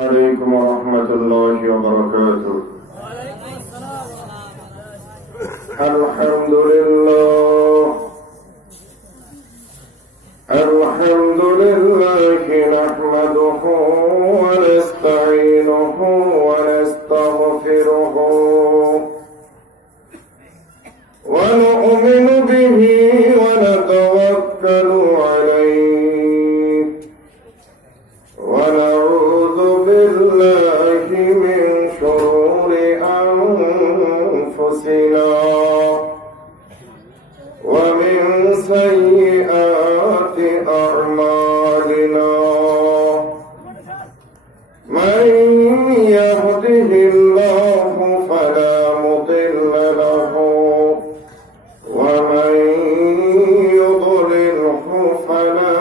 عليكم ورحمة الله وبركاته. الحمد لله نحمده ونستعينه ونستغفره ونؤمن به ونتوكل عليه ونعوذ بالله من شرور أنفسنا ومن سيئات أعمالنا. من يهده الله فلا مضل له ومن يضلله فلا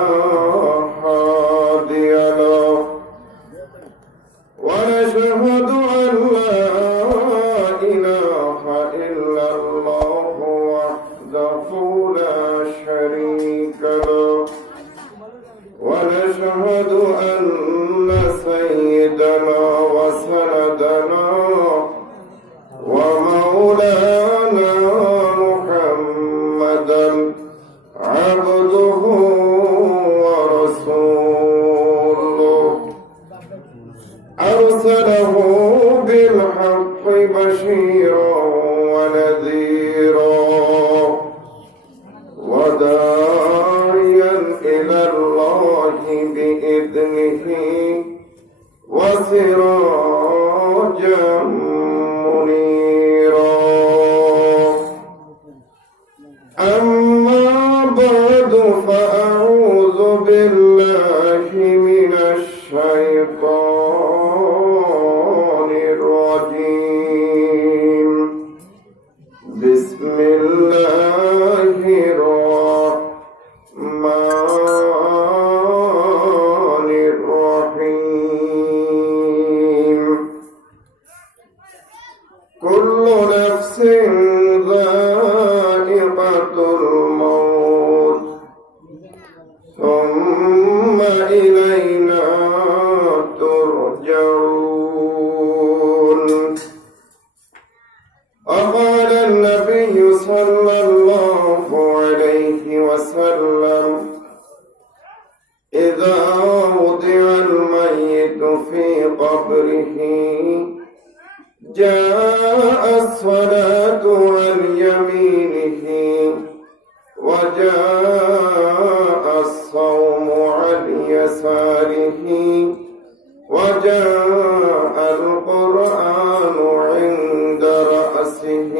هادي له. ونشهد أن لا إله إلا الله وحده لا شريك له. ونشهد أن سيدنا وسندنا ومولانا محمدا عبده ورسوله أرسله بالحق بشيرا ونذيرا وداعيا إلى الله بإذنه وسراجا منيرا. أما بعد فأعوذ بالله من الشيطان الرجيم. بسم الله الرحمن الرحيم. كل نفس ذائقة الموت ثم إلينا ترجعون. وقال النبي صلى الله عليه وسلم: إذا وضع الميت في قبره جاء الصلاة عن يمينه وجاء الصوم عن يساره وجاء القرآن عند رأسه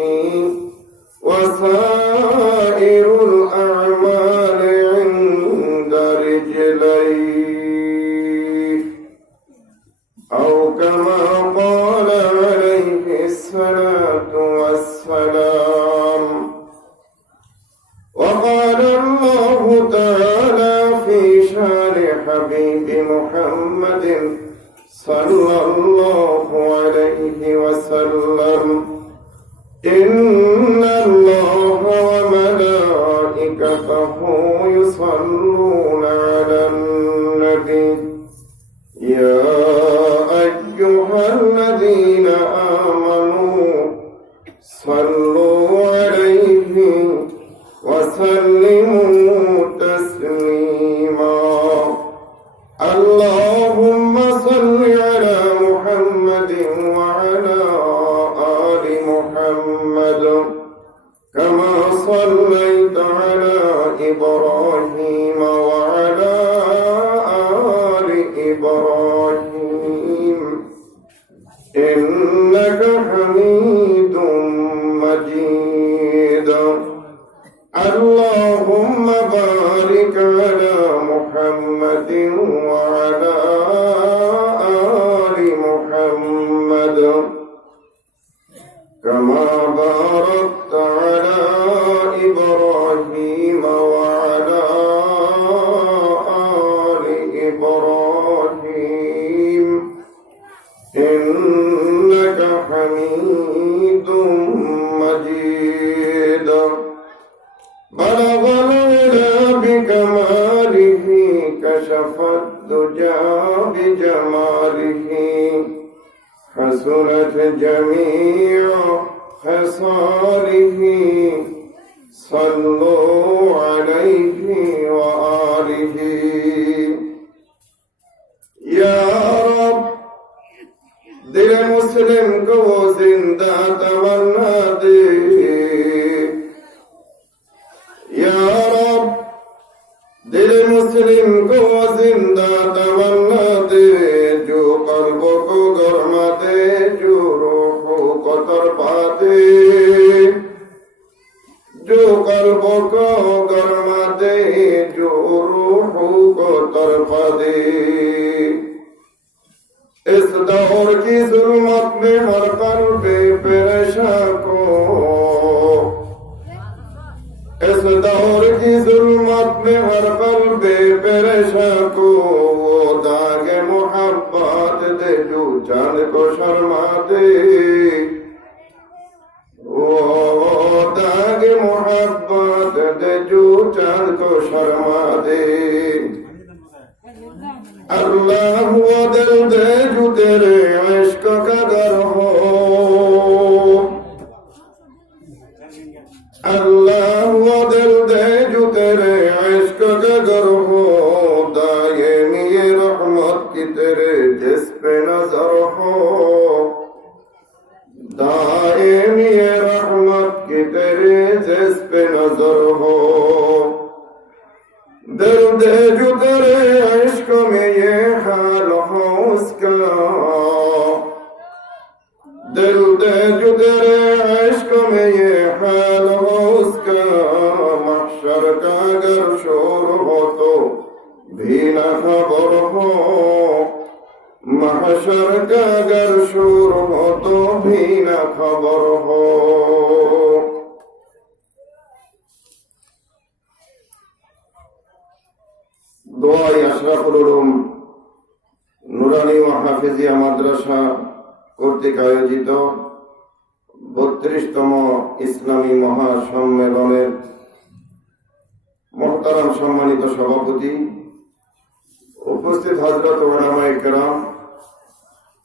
وسائر الأعمال عند رجليه، أو كما قال عليه الصلاة والسلام. وقال الله تعالى في شان حبيب محمد صلى الله عليه وسلم: إن الله وملائكته يصلون على النبي يا أيها الذين آمنوا صلوا عليه وسلموا تسليما. اللهم صل على محمد وعلى آل محمد كما صليت على إبراهيم وعلى آل إبراهيم إنك حميد مجيد. اللهم بارك على محمد وعلى آل محمد كما باركت على إبراهيم وعلى آل إبراهيم إنك حميد مجيد. بلغ العلا بكماله كشف الدجى بجماله حسنت جميع خصاله صلوا عليه وآله या रब दिल मुस्लिम को जिंदा तमन्ना दे या रब दिल मुस्लिम को जिंदा तमन्ना दे जो कल्ब को गरमा दे जो रूह को तरपा दे जो कल्ब को गरमा दे जो रूह को तरपा दे इस दौर की जुल्मत में हर कल्बे परेशान को इस दौर की जुल्मत में हर कल्बे परेशान को वो दागे मोहब्बत दे जो चांद को शर्मा दे वो दागे मोहब्बत दे जो चांद को शर्मा दे अल्लाह हुआ दिल दे जो तेरे इश्क का घर हो अल्लाह हुआ दिल दे जो तेरे इश्क का घर हो दायमी रहमत की तेरे जिस पे नजर हो दायमी रहमत की तेरे जिस पे नजर हो दिल दे जो तेरे इश्क में ये हाल हो उसका दिल दे जो तेरे इश्क में ये हाल हो उसका महशर का अगर शोर हो तो भी न खबर हो महशर का अगर शोर हो तो भी न खबर हो দোয়াই আশরাফুল উলুম নুরানি ও হাফেজিয়া মাদ্রাসা কর্তৃক আয়োজিত ৩২তম ইসলামী মহাসম্মেলনের মোহতারাম সম্মানিত সভাপতি উপস্থিত হযরত উলামায়ে কেরাম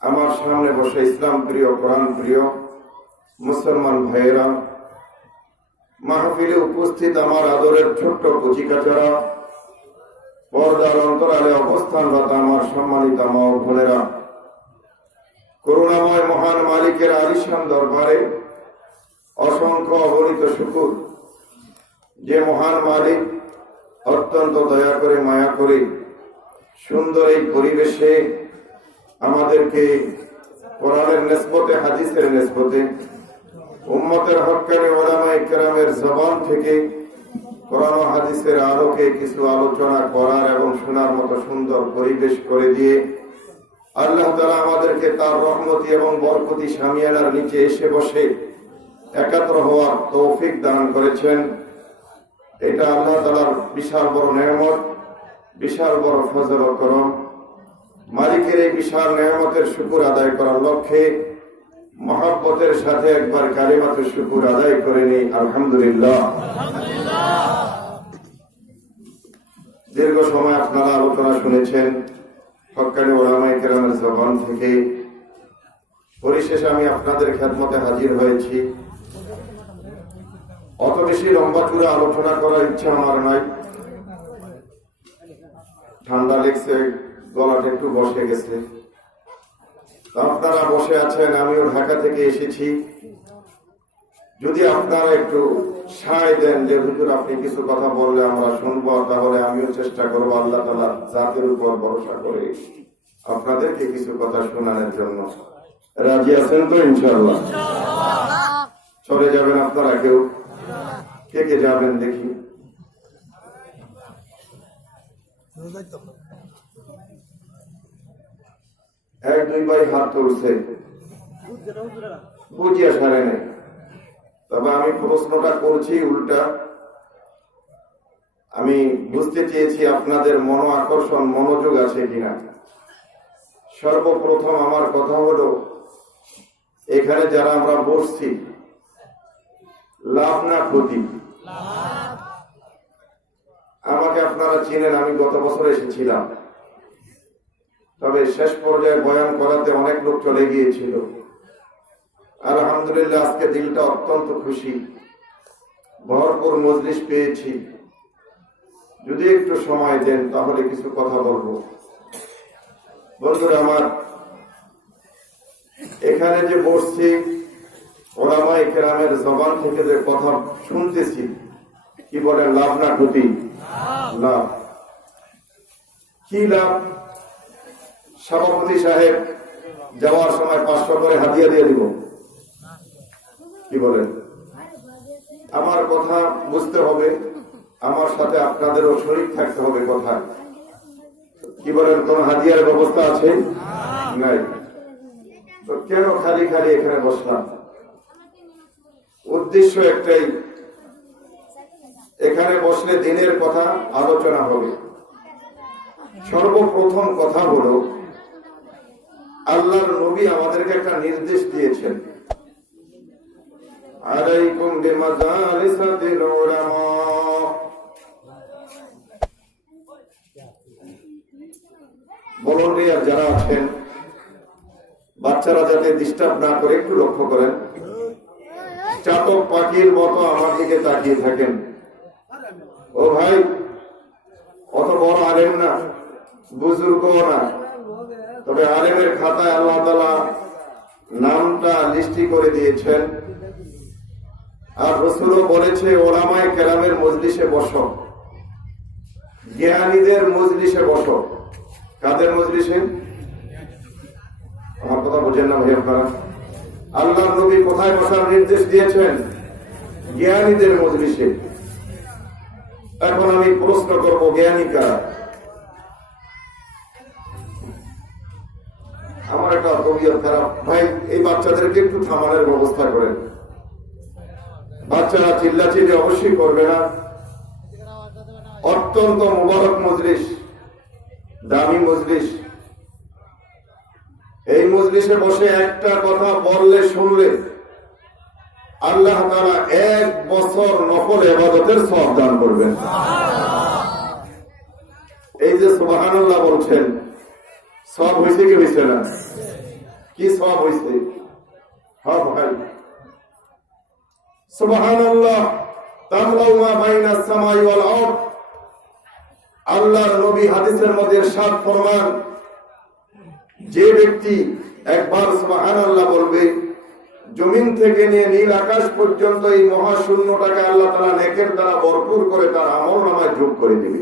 আমার সামনে বসে ইসলাম প্রিয় কোরআন প্রিয় মুসলমান ভাইয়েরা মাহফিলে উপস্থিত আমার আদরের ছোট্ট কচিকাচারা পর্দার অন্তরালে অবস্থানরত আমার সম্মানিত মা ও বোনেরা করুণাময় মহান মালিকের আলিশান দরবারে অসংখ্য অগণিত শুকর যে মহান মালিক অত্যন্ত দয়া করে মায়া করে সুন্দর এই পরিবেশে আমাদেরকে কোরআনের নিসবতে হাদিসের নিসবতে উম্মতের হক্কানি উলামায়ে কেরামের জবান থেকে কোরআন ও হাদিসের আলোকে কিছু আলোচনা করার এবং শোনার মতো সুন্দর পরিবেশ করে দিয়ে আল্লাহ তাআলা আমাদেরকে তার রহমতি এবং বরকতি শামিয়ানার নিচে এসে বসে একাত্র হওয়ার তৌফিক দান করেছেন এটা আল্লাহ তাআলার বিশাল বড় নেয়ামত বিশাল বড় ফজল ও করম মালিকের এই বিশাল নেয়ামতের শুকর আদায় করার লক্ষ্যে মহব্বতের সাথে একবার কালিমাতুশ শুকর আদায় করে নিই আলহামদুলিল্লাহ দীর্ঘ সময় আপনারা আলোচনা শুনেছেন হক্কানি উলামায়ে কেরামের জবান থেকে পরিশেষে আমি আপনাদের খেদমতে হাজির হয়েছি অত বেশি লম্বা চূড়া আলোচনা করার ইচ্ছা আমার নাই ঠান্ডা লেগছে গলাটা একটু বসে গেছে আপনারা বসে আছেন আমিও ঢাকা থেকে এসেছি যদি আপনারা একটু সায় দেন যে হুজুর আপনি কিছু কথা বললে আমরা শুনবো তাহলে আমিও চেষ্টা করবো আল্লাহ তাআলার জাতের উপর ভরসা করে আপনাদেরকে কিছু কথা শোনানোর জন্য রাজি আছেন তো ইনশাআল্লাহ চলে যাবেন আপনারা কেউ কে কে যাবেন দেখি এক দুই ভাই হাত তুলছে বুঝিয়া সারে নেই তবে আমি প্রশ্নটা করছি উল্টা আমি বুঝতে চেয়েছি আপনাদের মনো আকর্ষণ মনোযোগ আছে কিনা সর্বপ্রথম আমার কথা হলো এখানে যারা আমরা বসছি লাভ না ক্ষতি আমাকে আপনারা চিনেন আমি গত বছর এসেছিলাম তবে শেষ পর্যায়ে বয়ান করাতে অনেক লোক চলে গিয়েছিল। আলহামদুলিল্লাহ, আজকে দিলটা অত্যন্ত খুশি, ভরপুর মজলিস পেয়েছি। যদি একটু সময় দেন তাহলে কিছু কথা বলবো। বন্ধুরা আমার, এখানে যে বসছি, ওলামায়ে কেরামের জবান থেকে যে কথা শুনতেছি, কি বলেন, লাভ না ক্ষতি? লাভ। কি লাভ? সভাপতি সাহেব যাওয়ার সময় 500 করে হাদিয়া দিয়ে দিব, কি বলেন? আমার কথা বুঝতে হবে, আমার সাথে আপনাদেরও শরীক থাকতে হবে কথা, কি বলেন? কোন হাদিয়ার ব্যবস্থা আছে? নাই। তো কেন খালি খালি এখানে বসলাম? উদ্দেশ্য একটাই, এখানে বসলে দিনের কথা আলোচনা হবে। সর্বপ্রথম কথা হলো, আল্লাহর নবী আমাদেরকে একটা নির্দেশ দিয়েছেন, আলাইকুম বিমাজালিসাতিল উলামা। ভলান্টিয়ার যারা আছেন, বাচ্চারা যাতে ডিস্টার্ব না করে একটু লক্ষ্য করেন। চাতক পাখির মতো আমার দিকে তাকিয়ে থাকেন। ও ভাই, অত বড় আলেম না, বুজুর্গ না, তবে আলেমের খাতায় আল্লাহ তাআলা নামটা লিস্টি করে দিয়েছেন। আর রাসূলও বলেছে, ওলামায়ে কেরামের মজলিসে বসো, জ্ঞানীদের মজলিসে বসো। কাদের মজলিসে? আমার কথা বোঝেন না ভাই আপনারা? আল্লাহর নবী কোথায় বসার নির্দেশ দিয়েছেন? জ্ঞানীদের মজলিসে। এখন আমি প্রশ্ন করব, জ্ঞানী কারা? আমার একটা তবিয়ত খারাপ ভাই, এই বাচ্চাদেরকে একটু থামানোর ব্যবস্থা করেন। বাচ্চারা চিল্লাচিল্লি অবশ্যই করবে না। অত্যন্ত মুবারক মজলিস, দামি মজলিস। এই মজলিসে বসে একটা কথা বললে, শুনলে আল্লাহ তাআলা 1 বছর নফল ইবাদতের সওয়াব দান করবেন। এই যে সুবহানাল্লাহ বলছেন, সওয়াব হইছে কি হইছে না? কি সওয়াব হইছে? হ্যাঁ ভাই, সুবহানাল্লাহ তামলাউ মা বাইনাস সামাই ওয়াল আরদ। আল্লাহর নবী হাদিসের মধ্যে ইরশাদ ফরমান, যে ব্যক্তি একবার সুবহানাল্লাহ বলবে, জমিন থেকে নিয়ে নীল আকাশ পর্যন্ত এই মহাশূন্যটাকে আল্লাহ তাআলা নেকের দ্বারা ভরপুর করে তার আমলনামায় যোগ করে দিবে।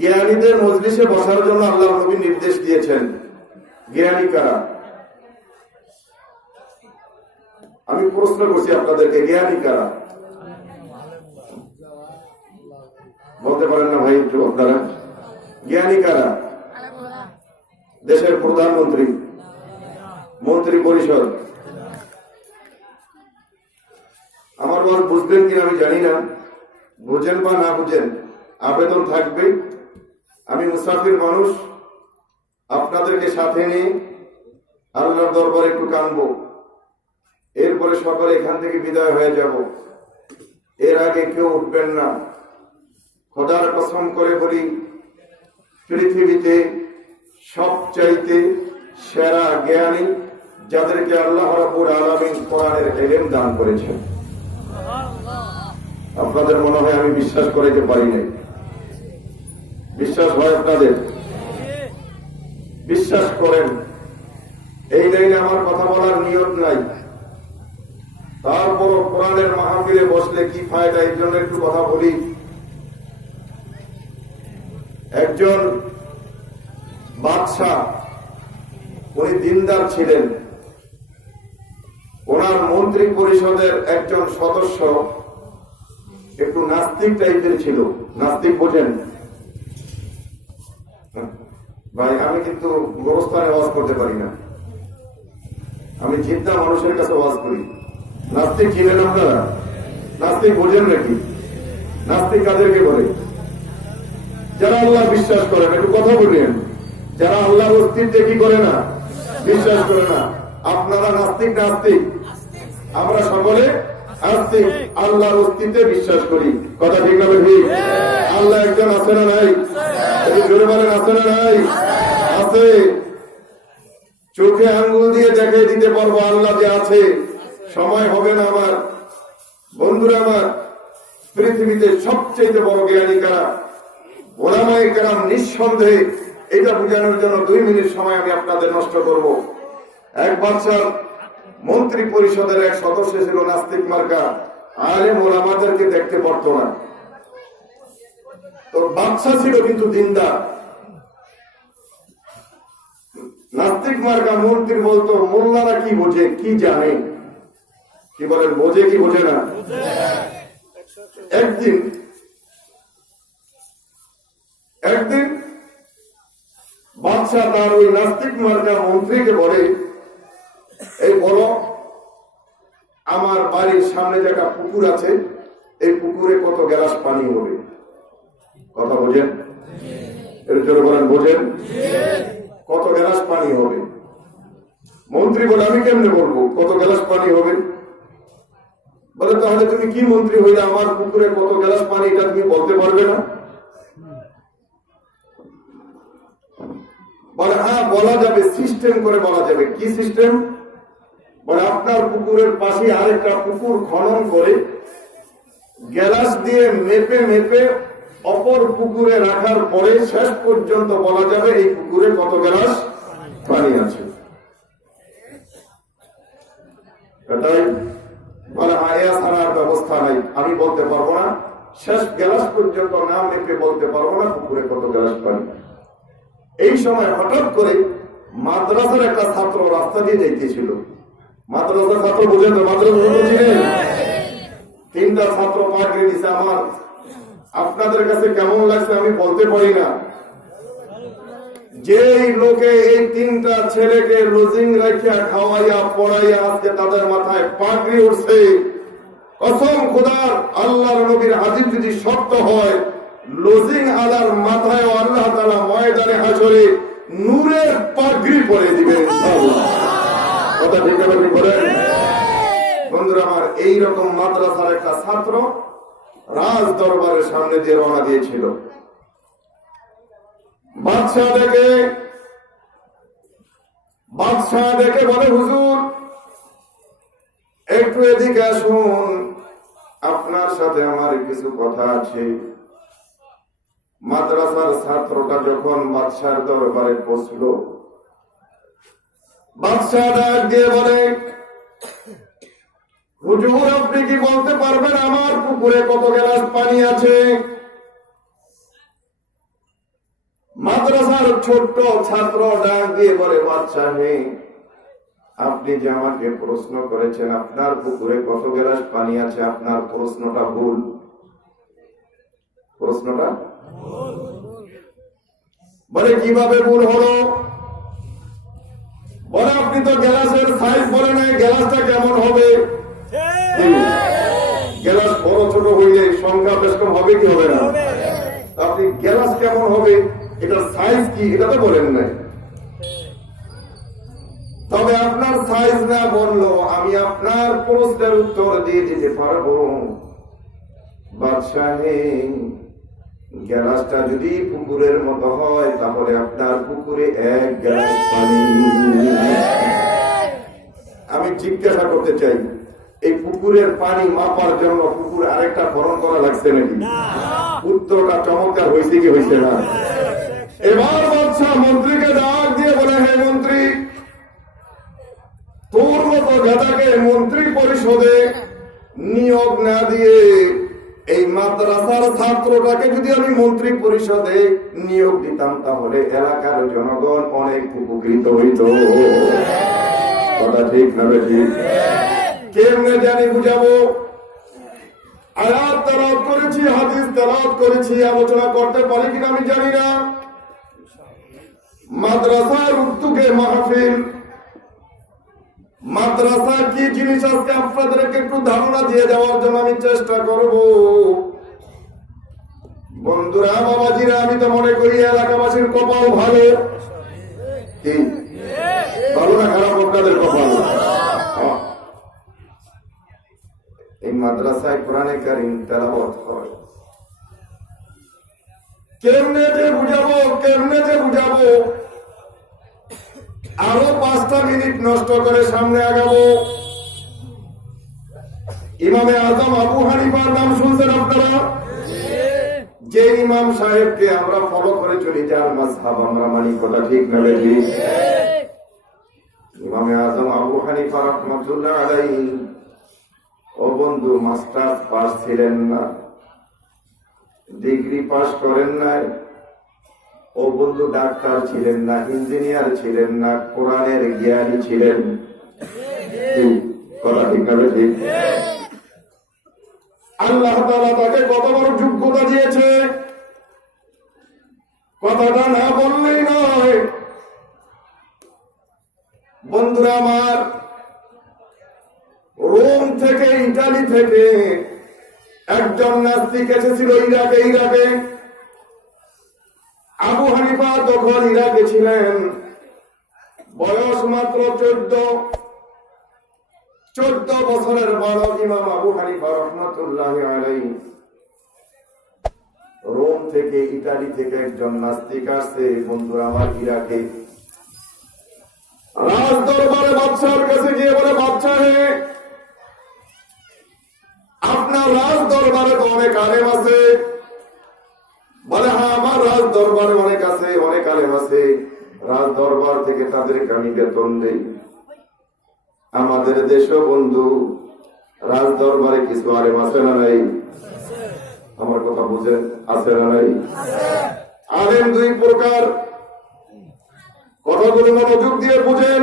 জ্ঞানীদের মজলিসে বসার জন্য আল্লাহর নবী নির্দেশ দিয়েছেন। জ্ঞানী কারা? আমি প্রশ্ন করছি আপনাদেরকে, জ্ঞানী কারা? বলতে পারেন না ভাই একটু আপনারা? জ্ঞানী কারা? দেশের প্রধানমন্ত্রী, মন্ত্রী পরিষদ। আমার বল বুঝবেন কিনা আমি জানি না, বুঝেন বা না বুঝেন, আবেদন থাকবে। আমি মুসাফির মানুষ, আপনাদেরকে সাথে নিয়ে আল্লাহর দরবারে একটু কাঁদবো, এরপরে সকালে এখান থেকে বিদায় হয়ে যাব। এর আগে কেউ উঠবেন না। খোদার কসম করে বলি, পৃথিবীতে সবচাইতে সেরা জ্ঞানী যাদেরকে আল্লাহ রাব্বুল আলামিন কোরআনের ইলম দান করেছেন। আপনাদের মনে হয় আমি বিশ্বাস করতে পারি নাই? বিশ্বাস হয় আপনাদের? বিশ্বাস করেন। এই লাইনে আমার কথা বলার নিয়ত নাই, তারপর কোরআনের মাহফিলে বসলে কি ফায়দা, এই জন্য একটু কথা বলি। একজন বাদশাহ, উনি দিনদার ছিলেন। ওনার মন্ত্রী পরিষদের একজন সদস্য একটু নাস্তিক টাইপের ছিল। নাস্তিক বোঝেন ভাই? আমি কিন্তু গোরস্থানে ওয়াজ করতে পারি না, আমি জিদ্দা মানুষের কাছে ওয়াজ করি। নাস্তিক ছিলেন আপনারা? নাস্তিক বোঝেন নাকি? নাস্তিক কাদেরকে বলে? যারা আল্লাহ বিশ্বাস করেন। একটু কথা বললেন, যারা আল্লাহর অস্তিত্বে কি করে না, বিশ্বাস করে না। আপনারা নাস্তিক? নাস্তিক আমরা সকলে আস্তিক, আল্লাহর অস্তিত্বে বিশ্বাস করি। কথা ঠিক না ঠিক? আল্লাহ একজন আছে না নাই? জোরে বলেন আছে না নাই? আছে। চোখে আঙ্গুল দিয়ে দেখে দিতে পারবো আল্লাহ যে আছে। সময় হবে না আমার। বন্ধুরা আমার, পৃথিবীতে সবচেয়ে বড় জ্ঞানী কারা? ওলামায়ে কেরাম। নিঃসন্দেহে এটা বোঝানোর জন্য 2 মিনিট সময় আমি আপনাদের নষ্ট করব। এক বাদশার মন্ত্রী পরিষদের এক সদস্য ছিল নাস্তিক মার্কা। আলেম ওলামাদেরকে দেখতে পারতো না। তো বাদশা ছিল কিন্তু দিনদার। নাস্তিক মার্কা মন্ত্রী বলতো, মোল্লারা কি বোঝে, কি জানে? কি বলেন, বোঝে কি বোঝে না? একদিন বাদশা তার ওই নাস্তিক মার্কা মন্ত্রীকে বলে, এই বলো, আমার বাড়ির সামনে যে একটা পুকুর আছে, এই পুকুরে কত গ্লাস পানি হবে? কথা বোঝেন? এর জন্য বলেন, বোঝেন? কত গ্লাস পানি হবে? মন্ত্রী বলে, আমি কেমনে বলবো কত গ্লাস পানি হবে? বলে, তাহলে তুমি কি মন্ত্রী হইলে আমার পুকুরে কত গ্লাস পানি এটা তুমি বলতে পারবে না? বলে, হ্যাঁ বলা যাবে, সিস্টেম করে বলা যাবে। কি সিস্টেম? বলে, আপনার পুকুরের পাশে আরেকটা পুকুর খনন করে গ্লাস দিয়ে মেপে মেপে অপর পুকুরে রাখার পরে শেষ পর্যন্ত বলা যাবে এই পুকুরে কত গ্লাস পানি আছে। এটাই বলে, আয়া ছাড়ার ব্যবস্থা নাই, আমি বলতে পারবো না। শেষ গ্লাস পর্যন্ত না মেপে বলতে পারবো না পুকুরে কত গ্লাস পানি। এই সময় হঠাৎ করে মাদ্রাসার একটা ছাত্র রাস্তা দিয়ে যাইতেছিল। মাদ্রাসার ছাত্র বুঝেন তো? মাদ্রাসা 3টা ছাত্র পাগড়ি দিছে। আমার আপনাদের কাছে কেমন লাগছে আমি বলতে পারি না। যেই লোকে এই 3টা ছেলেকে লজিং রাখিয়া খাওয়াইয়া পড়াইয়া আজকে তাদের মাথায় পাগড়ি উঠছে, কসম খোদার, আল্লাহর নবীর হাদিস যদি সত্য হয়, লজিং আলার মাথায় আল্লাহ তাআলা ময়দানে হাশরে নূরের পাগড়ি পরে দিবেন ইনশাআল্লাহ। কথা ঠিক আছে বলেন? বন্ধুরা আমার, এইরকম মাদ্রাসার একটা ছাত্র রাজ দরবারের সামনে দিয়ে রওনা দিয়েছিল। বাদশাহ দেখে বলে, হুজুর একটু এদিকে আসুন, আপনার সাথে আমার কিছু কথা আছে। মাদ্রাসার ছাত্রটা যখন বাদশার দরবারে পৌঁছল, বাদশাহ ডাক দিয়ে বলে, হুজুর আপনি কি বলতে পারবেন আমার পুকুরে কত গ্লাস পানি আছে? মাদ্রাসার ছোট্ট ছাত্র ডাক দিয়ে বলে, বাদশাহ আপনি যে আমাকে প্রশ্ন করেছেন আপনার পুকুরে কত গ্লাস পানি আছে, আপনার প্রশ্নটা ভুল। প্রশ্নটা বলে, কিভাবে ভুল হলো? বলে, আপনি তো গ্লাসের সাইজ বলে নাই, গ্লাসটা কেমন হবে? গ্লাস বড় ছোট হইলে সংখ্যা বেশ কম হবে কি হবে না? আপনি গ্লাস কেমন হবে, এটার সাইজ কি, এটা তো বলেন নাই। তবে আপনার সাইজ না বললো আমি আপনার প্রশ্নের উত্তর দিয়ে দিতে পারবো। বাদশাহ গ্লাসটা যদি পুকুরের মতো হয় তাহলে আপনার পুকুরে 1 গ্লাস পানি। আমি জিজ্ঞাসা করতে চাই, এই পুকুরের পানি মাপার জন্য পুকুরে আরেকটা খনন করা লাগছে নাকি? উত্তরটা চমৎকার হয়েছে কি হয়েছে না? এবার বাদশাহ মন্ত্রীকে ডাক দিয়ে বলে, হে মন্ত্রী, তোর মতো গাধাকে মন্ত্রী পরিষদে নিয়োগ না দিয়ে এই মাদ্রাসার ছাত্রটাকে যদি আমি মন্ত্রী পরিষদে নিয়োগ দিতাম তাহলে এলাকার জনগণ অনেক উপকৃত হইত। কথা ঠিক না ঠিক? কেমনে জানি বুঝাবো? আয়াত তেলাওয়াত করেছি, হাদিস তেলাওয়াত করেছি, আলোচনা করতে পারি কিনা আমি জানি না। মাদ্রাসার উদ্যোগে মাহফিল, মাদ্রাসা কি জিনিস আজকে আপনাদেরকে একটু ধারণা দিয়ে দেওয়ার জন্য আমি চেষ্টা করব। বন্ধুরা, বাবাজিরা, আমি তো মনে করি এলাকাবাসীর কপাল ভালো। কি ভালো না খারাপ? আপনাদের কপাল এই মাদ্রাসায় কোরআনে কারীম তেলাওয়াত হয়। কেমনে যে বুঝাবো, আরো 5টা মিনিট নষ্ট করে সামনে আগাবো। ইমামে আজম আবু হানিফার নাম শুনছেন আপনারা? যে ইমাম সাহেবকে আমরা ফলো করে চলি, যার মাযহাব আমরা মানি, কথা ঠিক না ঠিক? ইমামে আজম আবু হানিফা রাহমাতুল্লাহ আলাইহি ও বন্ধু মাস্টার্স পাস ছিলেন না, ডিগ্রি পাস করেন নাই। ও বন্ধু ডাক্তার ছিলেন না, ইঞ্জিনিয়ার ছিলেন না, কোরআনের জ্ঞানী ছিলেন। কথা ঠিক না ঠিক? আল্লাহ তাআলা তাকে কত বড় যোগ্যতা দিয়েছে, কথাটা না বললেই নয়। বন্ধুরা আমার, রোম থেকে, ইটালি থেকে একজন নাস্তিক এসেছিল ইরাকে। আবু হানিফা তখন ইরাকে ছিলেন, বয়স মাত্র 14 বছরের বালক ইমাম আবু হানিফা রাহমাতুল্লাহ আলাইহি। রোম থেকে, ইটালি থেকে একজন নাস্তিক আসছে বন্ধুরা আমার ইরাকে। রাজ দরবারে বাদশার কাছে গিয়ে বলে, বাদশা হে, আপনার রাজ দরবারে তো অনেক আলেম আছে। বলে, হ্যাঁ, আমার রাজ দরবারে অনেক আছে, অনেক আলেম আছে। রাজ দরবার থেকে তাদেরকে আমি বেতন দেই। আমাদের দেশও বন্ধু রাজ দরবারে কিছু আলেম আছে না নাই? আমার কথা বুঝেন, আছে না নাই? আলেম 2 প্রকার, কথাগুলো মনোযোগ দিয়ে বুঝেন।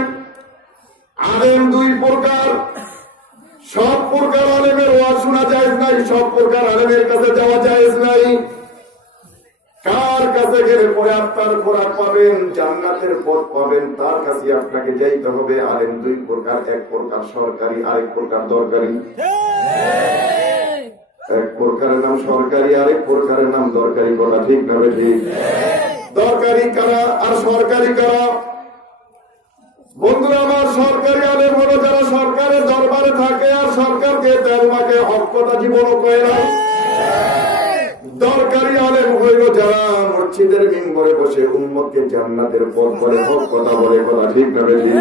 আলেম 2 প্রকার। সব প্রকার আলেমের ওয়াজ শোনা জায়েজ নাই, সব প্রকার আলেমের কাছে যাওয়া জায়েজ নাই। কার কাছে গেলে পরে আপনার খোরাক পাবেন, জান্নাতের পথ পাবেন, তার কাছে আপনাকে যাইতে হবে। আলেম 2 প্রকার, এক প্রকার সরকারি, আরেক প্রকার দরকারি। এক প্রকারের নাম সরকারি, আরেক প্রকারের নাম দরকারি। কথা ঠিক না ঠিক? দরকারি কারা আর সরকারি কারা? বন্ধুরা আমার, সরকারি আলেম হলো যারা সরকারের দরবারে থাকে আর সরকারকে তেল মাকে হক কথা জীবনও কয় না। দরকারি আলেম হইল যারা মসজিদের মিম্বরে বসে উম্মতকে জান্নাতের পথ করে হক কথা বলে। কথা ঠিক না বেশি?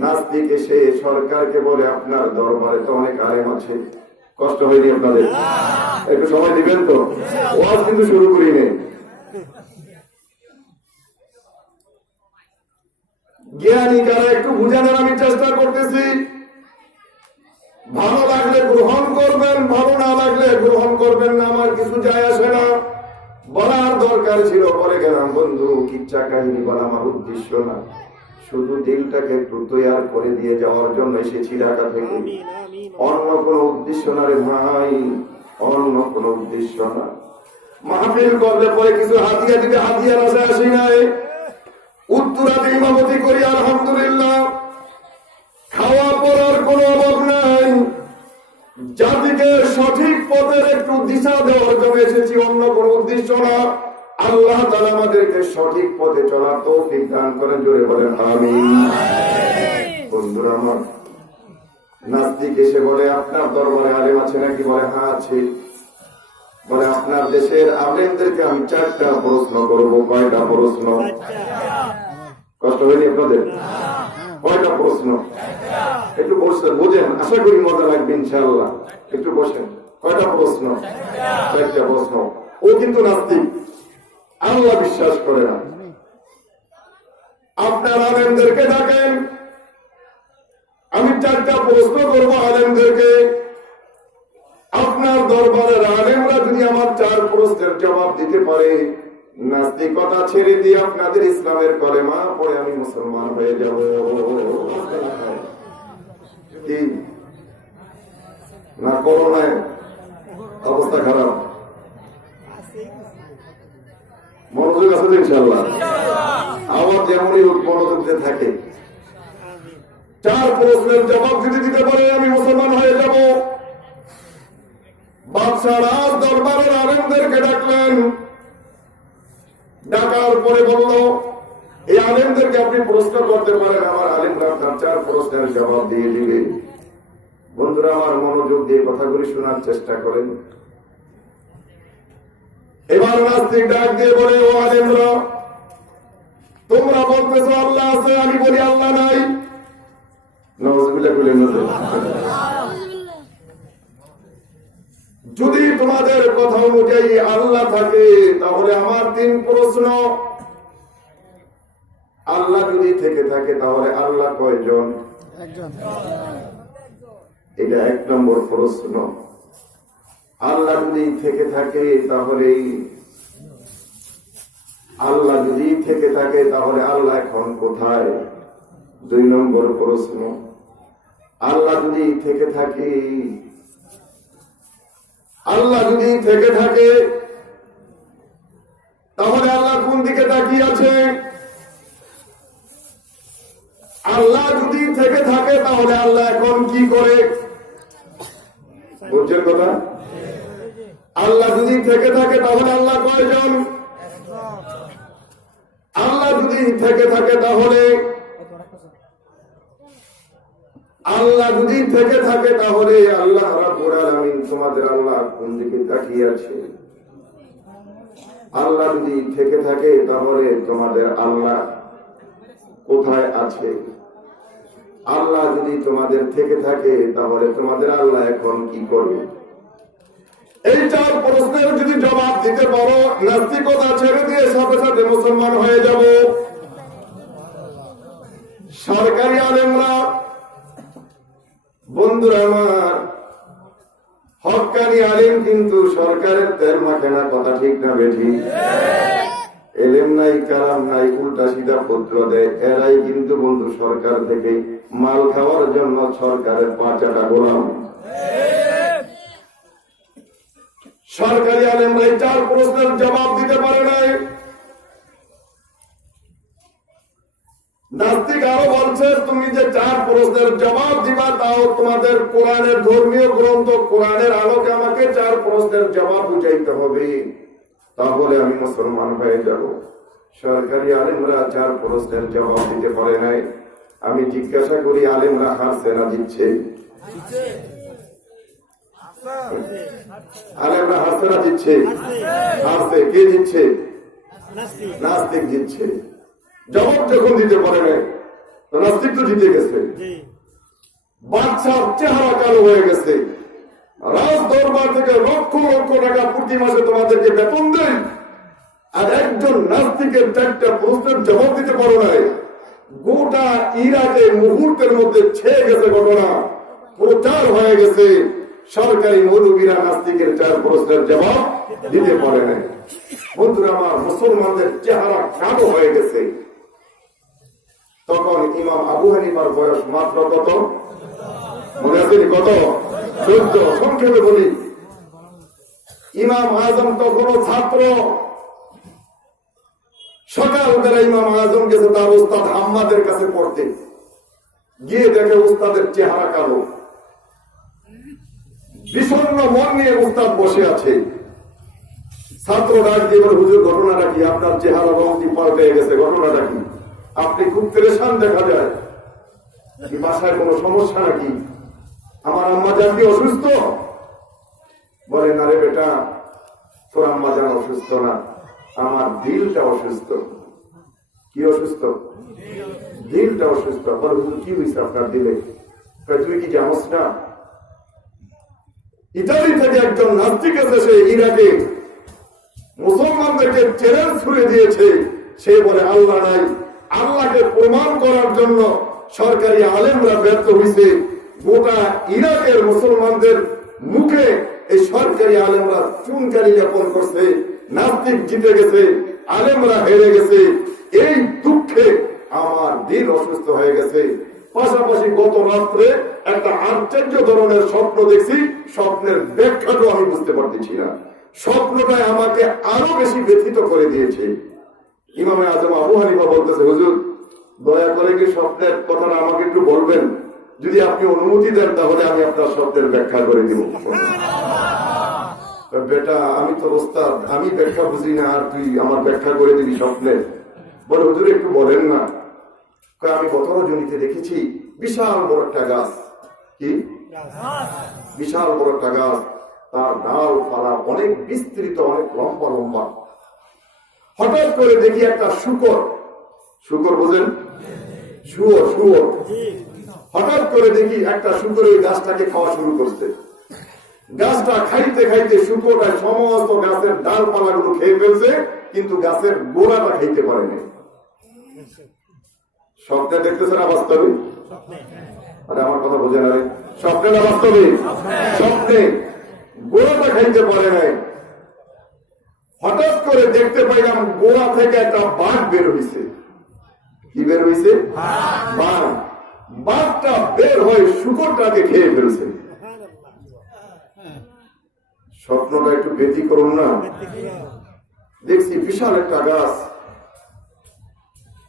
নাস্তিক এসে সরকারকে বলে, আপনার দরবারে তো অনেক আলেম আছে, কষ্ট হয়নি আপনাদের? একটু সময় দিবেন তো, ওয়াজ কিন্তু শুরু করি নেই। জ্ঞানী যারা একটু বুঝানোর আমি চেষ্টা করতেছি। ভালো লাগলে গ্রহণ করবেন, ভালো না লাগলে গ্রহণ করবেন না, আমার কিছু যায় আসে না। বলার দরকার ছিল, পরে গেলাম। বন্ধু, কিচ্ছা কাহিনী বলা আমার উদ্দেশ্য না, শুধু দিলটাকে একটু তৈয়ার করে দিয়ে যাওয়ার জন্য এসেছি ঢাকা থেকে। অন্য কোনো উদ্দেশ্য না রে ভাই, অন্য কোনো উদ্দেশ্য না। মাহফিল করলে পরে কিছু হাতিয়া দিবে, হাতিয়ার আশায় আসি নাই। উত্তরাতে ইমামতি করি, আলহামদুলিল্লাহ। খাওয়া পড়ার কোনো অভাব নাই। জাতিকে সঠিক পথের একটু দিশা দেওয়ার জন্য এসেছি, অন্য কোনো উদ্দেশ্য না। আল্লাহ তাআলা আমাদেরকে সঠিক পথে চলার তৌফিক দান করেন, জোরে বলেন আমিন। বন্ধুরা আমার, নাস্তিক এসে বলে, আপনার দরবারে আলেম আছে নাকি? বলে, হ্যাঁ আছে। বলে, আপনার দেশের আলেমদেরকে আমি 4টা প্রশ্ন করবো। কয়টা প্রশ্ন? কষ্ট হয়নি আপনাদের? কয়টা প্রশ্ন? একটু বসেন, বুঝেন, আশা করি মজা লাগবে ইনশাআল্লাহ। একটু বসেন। কয়টা প্রশ্ন? 4টা প্রশ্ন। ও কিন্তু নাস্তিক, আল্লাহ বিশ্বাস করে না। আপনার আলেমদেরকে ডাকেন, আমি 4টা প্রশ্ন করবো আলেমদেরকে। আপনার দরবারের আলেমরা যদি আমার 4 প্রশ্নের জবাব দিতে পারে, নাস্তিকতা ছেড়ে দিয়ে আপনাদের ইসলামের কলেমা পড়ে আমি মুসলমান হয়ে যাব। না করোনায় অবস্থা খারাপ? মনোযোগ আছে তো ইনশাআল্লাহ? আবার যেমনই হোক মনোযোগ দিয়ে থাকে। 4 প্রশ্নের জবাব যদি দিতে পারে আমি মুসলমান হয়ে যাব। বাদশাহ রাজ দরবারের আলেমদেরকে ডাকলেন। ডাকার পরে বলল, এই আলেমদেরকে আপনি প্রশ্ন করতে পারেন, আমার আলেমরা আপনার 4 প্রশ্নের জবাব দিয়ে দিবে। বন্ধুরা আমার, মনোযোগ দিয়ে কথাগুলি শোনার চেষ্টা করেন। এবার নাস্তিক ডাক দিয়ে বলে, ও আলেমরা, তোমরা বলতেছো আল্লাহ আছে, আমি বলি আল্লাহ নাই। নাউযুবিল্লাহ বলেন না। যদি তোমাদের কথা অনুযায়ী আল্লাহ থাকে, তাহলে আমার 3 প্রশ্ন। আল্লাহ যদি থেকে থাকে তাহলে আল্লাহ কয়জন? এটা 1 নম্বর প্রশ্ন। আল্লাহ যদি থেকে থাকে তাহলে আল্লাহ এখন কোথায়? 2 নম্বর প্রশ্ন। আল্লাহ যদি থেকে থাকে তাহলে আল্লাহ কোন দিকে তাকিয়ে আছে? আল্লাহ যদি থেকে থাকে তাহলে আল্লাহ এখন কি করে? বুঝছেন কথা? আল্লাহ যদি থেকে থাকে তাহলে আল্লাহ কয়জন? আল্লাহ যদি থেকে থাকে তাহলে আল্লাহ রাব্বুল আলামিন তোমাদের আল্লাহ কোন দিকে তাকিয়ে আছে? আল্লাহ যদি থেকে থাকে তাহলে তোমাদের আল্লাহ কোথায় আছে? আল্লাহ যদি তোমাদের থেকে থাকে তাহলে তোমাদের আল্লাহ এখন কি করবে? এই 4 প্রশ্নের যদি জবাব দিতে পারো, নাস্তিকতা ছেড়ে দিয়ে সাথে সাথে মুসলমান হয়ে যাব। সরকারি আলেমরা, বন্ধুরা আমার, হক্কানি আলেম কিন্তু সরকারের তেল মাখে না, কথা ঠিক না বেঠি? এলেম নাই, কালাম নাই, উল্টা সিধা পত্র দেয়। এরাই কিন্তু বন্ধু সরকার থেকে মাল খাওয়ার জন্য সরকারের 5 গোলাম। সরকারি আলেমরা এই 4 প্রশ্নের জবাব দিতে পারে নাই। নাস্তিক আরো বলছে, তুমি যে 4 প্রশ্নের জবাব দিবা, তাও তোমাদের কোরআনের ধর্মীয় গ্রন্থ কোরআনের আলোকে আমাকে 4 প্রশ্নের জবাব বুঝাইতে হবে, তাহলে আমি মুসলমান হয়ে যাব। সরকারি আলেমরা 4 প্রশ্নের জবাব দিতে পারে নাই। আমি জিজ্ঞাসা করি, আলেমরা হারছে না জিতছে? আলেমরা হারছে না জিতছে? হারছে। কে জিতছে? নাস্তিক জিতছে। জবাব যখন দিতে পারে নাই, নাস্তিক তো জিতে গেছে। বাচ্চার চেহারা কালো হয়ে গেছে। রাজ দরবার থেকে লক্ষ লক্ষ টাকা প্রতি মাসে তোমাদেরকে বেতন দেয়, আর একজন নাস্তিকের 4টা প্রশ্নের জবাব দিতে পারো নাই। গোটা ইরাকে মুহূর্তের মধ্যে ছেয়ে গেছে ঘটনা, প্রচার হয়ে গেছে। সরকারি মৌলবীরা নাস্তিকের 4 প্রশ্নের জবাব দিতে পারে নাই। বন্ধুরা আমার, মুসলমানদের চেহারা কালো হয়ে গেছে। তখন ইমাম আবু হানিফার বয়স মাত্র কত? মনে আছে কত? 14। সংক্ষেপে বলি, ইমাম আজম তখনও ছাত্র। সকালবেলা ইমাম আজম গেছে তার উস্তাদ হাম্মাদের কাছে পড়তে, গিয়ে দেখে উস্তাদের চেহারা কালো। বিষণ্ণ মন নিয়ে উস্তাদ বসে আছে। ছাত্র ডাক দিয়ে বলে, হুজুর ঘটনাটা কি? আপনার চেহারা রঙটি পাল্টে গেছে, ঘটনাটা কি? আপনি খুব পেরেশান দেখা যায়, কি বাসায় কোনো সমস্যা নাকি? আমার আম্মা জান কি অসুস্থ? বলে, না রে বেটা, তোর আম্মা জান অসুস্থ না, আমার দিলটা অসুস্থ। কি অসুস্থ? দিলটা অসুস্থ। বলে, হুজুর কি হয়েছে আপনার দিলে? তুই কি জানোস না, ইতালি থেকে একজন নাস্তিক এসেছে ইরাকে, মুসলমানদেরকে চ্যালেঞ্জ ছুড়ে দিয়েছে। সে বলে আল্লাহ নাই। আল্লাহকে প্রমাণ করার জন্য সরকারি আলেমরা ব্যর্থ হয়েছে। গোটা ইরাকের মুসলমানদের মুখে এই সরকারি আলেমরা চুনকারি যাপন করছে। নাস্তিক জিতে গেছে, আলেমরা হেরে গেছে। এই দুঃখে আমার দিল অসুস্থ হয়ে গেছে। পাশাপাশি গত রাত্রে একটা আশ্চর্য ধরনের স্বপ্ন দেখছি, স্বপ্নের ব্যাখ্যাটা আমি বুঝতে পারতেছি না। স্বপ্নটাই আমাকে আরো বেশি ব্যথিত করে দিয়েছে। ইমামে আজম আবু হানিফা বলতেছে, হুজুর দয়া করে কি স্বপ্নের কথাটা আমাকে একটু বলবেন? যদি আপনি অনুমতি দেন তাহলে আমি আপনার স্বপ্নের ব্যাখ্যা করে দিব। বেটা, আমি তো ওস্তাদ, আমি ব্যাখ্যা বুঝি না, আর তুই আমার ব্যাখ্যা করে দিবি স্বপ্নের? বলে, হুজুর একটু বলেন না। আমি 17 জনিতে দেখেছি বিশাল বড় একটা গাছ। কি বিশাল বড় একটা গাছ, তার ডাল পালা অনেক বিস্তৃত, অনেক লম্বা লম্বা। হঠাৎ করে দেখি একটা শুকর, শুকর বোঝেন, শুয়োর, শুয়োর, হঠাৎ করে দেখি একটা শুকর ওই গাছটাকে খাওয়া শুরু করছে। গাছটা খাইতে খাইতে শুকরটা সমস্ত গাছের ডালপালা গুলো খেয়ে ফেলছে, কিন্তু গাছের গোড়াটা খাইতে পারেনি। স্বপ্নে দেখতেছে না বাস্তবে? আরে আমার কথা বোঝে না রে, স্বপ্নে না বাস্তবে? স্বপ্নে গোড়াটা খাইতে পারে নাই। হঠাৎ করে দেখতে পাইলাম গোড়া থেকে একটা বাঘ বের হয়েছে। কি বের হয়েছে? বাঘ। বাঘটা বের হয়ে শুকরটাকে খেয়ে ফেলছে। স্বপ্নটা একটু ব্যতিক্রম না? দেখছি বিশাল একটা গাছ,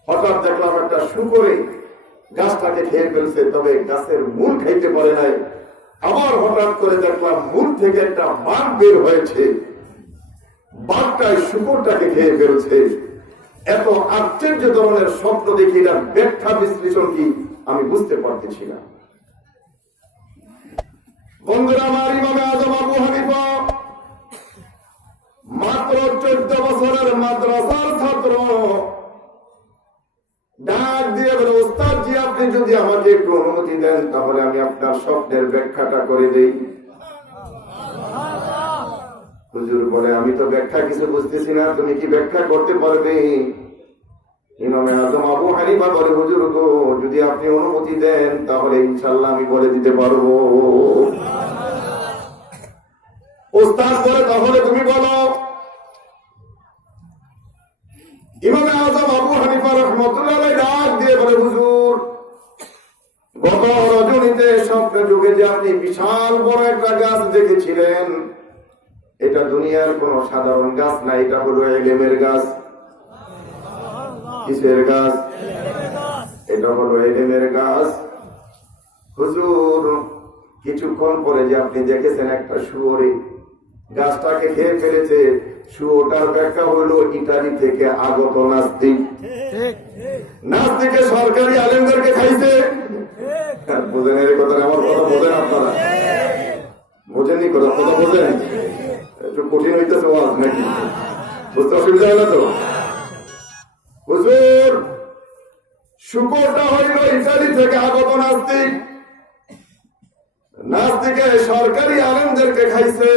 হঠাৎ দেখলাম একটা শুকরে গাছটাকে খেয়ে ফেলছে, তবে গাছের মূল খাইতে পারে নাই। আবার হঠাৎ করে দেখলাম মূল থেকে একটা বাঘ বের হয়েছে, বাঘটা শুকরটাকে খেয়ে ফেলছে। এত আশ্চর্য ধরনের স্বপ্ন দেখি, এটার ব্যাখ্যা বিশ্লেষণ কি আমি বুঝতে পারতেছি না। বন্ধুরা আমার, ইমামে আজম আবু হানিফা মাত্র 14 বছরের মাদ্রাসার ছাত্র, ডাক দিয়ে বলে, ওস্তাদ জি, আপনি যদি আমাকে একটু অনুমতি দেন তাহলে আমি আপনার স্বপ্নের ব্যাখ্যাটা করে দেই। হুজুর বলে, আমি তো ব্যাখ্যা কিছু বুঝতেছি না, তুমি কি ব্যাখ্যা করতে পারবে? ইমামে আজম আবু হানিফা বলে, হুজুর গো, যদি আপনি অনুমতি দেন তাহলে ইনশাআল্লাহ আমি বলে দিতে পারবো। ওস্তাদ বলে, তাহলে তুমি বলো। ইমামে আজম আবু হানিফা রাহমাতুল্লাহ আলাইহি ডাক দিয়ে বলে, হুজুর, গত রজনীতে স্বপ্নে যুগে যে আপনি বিশাল বড় একটা গাছ দেখেছিলেন, এটা দুনিয়ার কোন সাধারণ গাছ না, এটা হলো ইলমের গাছ। কিসের গাছ? এটা হলো ইলমের গাছ। হুজুর, কিছুক্ষণ পরে যে আপনি দেখেছেন একটা শুয়োরে গাছটাকে খেয়ে ফেলেছে, শুয়োরটার ব্যাখ্যা হলো ইটালি থেকে আগত নাস্তিক। নাস্তিকে সরকারি আলেমদেরকে খাইছে। বোঝেন এই কথা? আমার কথা বোঝেন আপনারা? বোঝেননি কথা? কথা বোঝেন? একটু কঠিন হইতেছে ওয়াজ নাকি? বুঝতে অসুবিধা হলো তো? হুজুর, শুকরটা হইল ইটালি থেকে আগত নাস্তিক, নাস্তিকে সরকারি আলেমদেরকে খাইছে।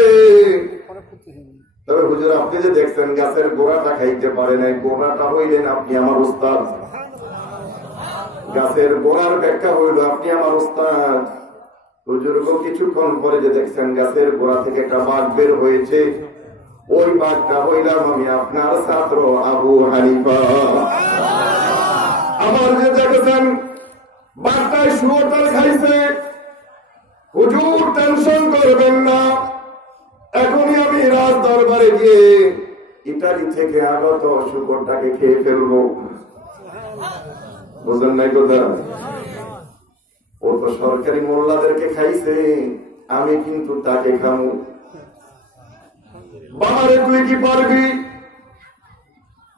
তবে হুজুর, আপনি যে দেখছেন গাছের গোড়াটা খাইতে পারে নাই, গোড়াটা হইলেন আপনি আমার উস্তাদ। গাছের গোড়ার ব্যাখ্যা হইল আপনি আমার উস্তাদ। হুজুর গো, কিছুক্ষণ পরে যে দেখছেন গাছের গোড়া থেকে একটা বাঘ বের হয়েছে, ওই বাঘটা হইলাম আমি আপনার ছাত্র আবু হানিফা। আমার যে দেখেছেন বাঘটাই শুয়োরটার খাইছে, হুজুর টেনশন করবেন না, এখনই আমি রাজ দরবারে গিয়ে ইটালি থেকে আগত শুকরটাকে খেয়ে ফেলবো। বুঝলেন নাই কথা? ও তো সরকারি মোল্লাদেরকে খাইছে, আমি কিন্তু তাকে খামু। বাবারে, তুই কি পারবি?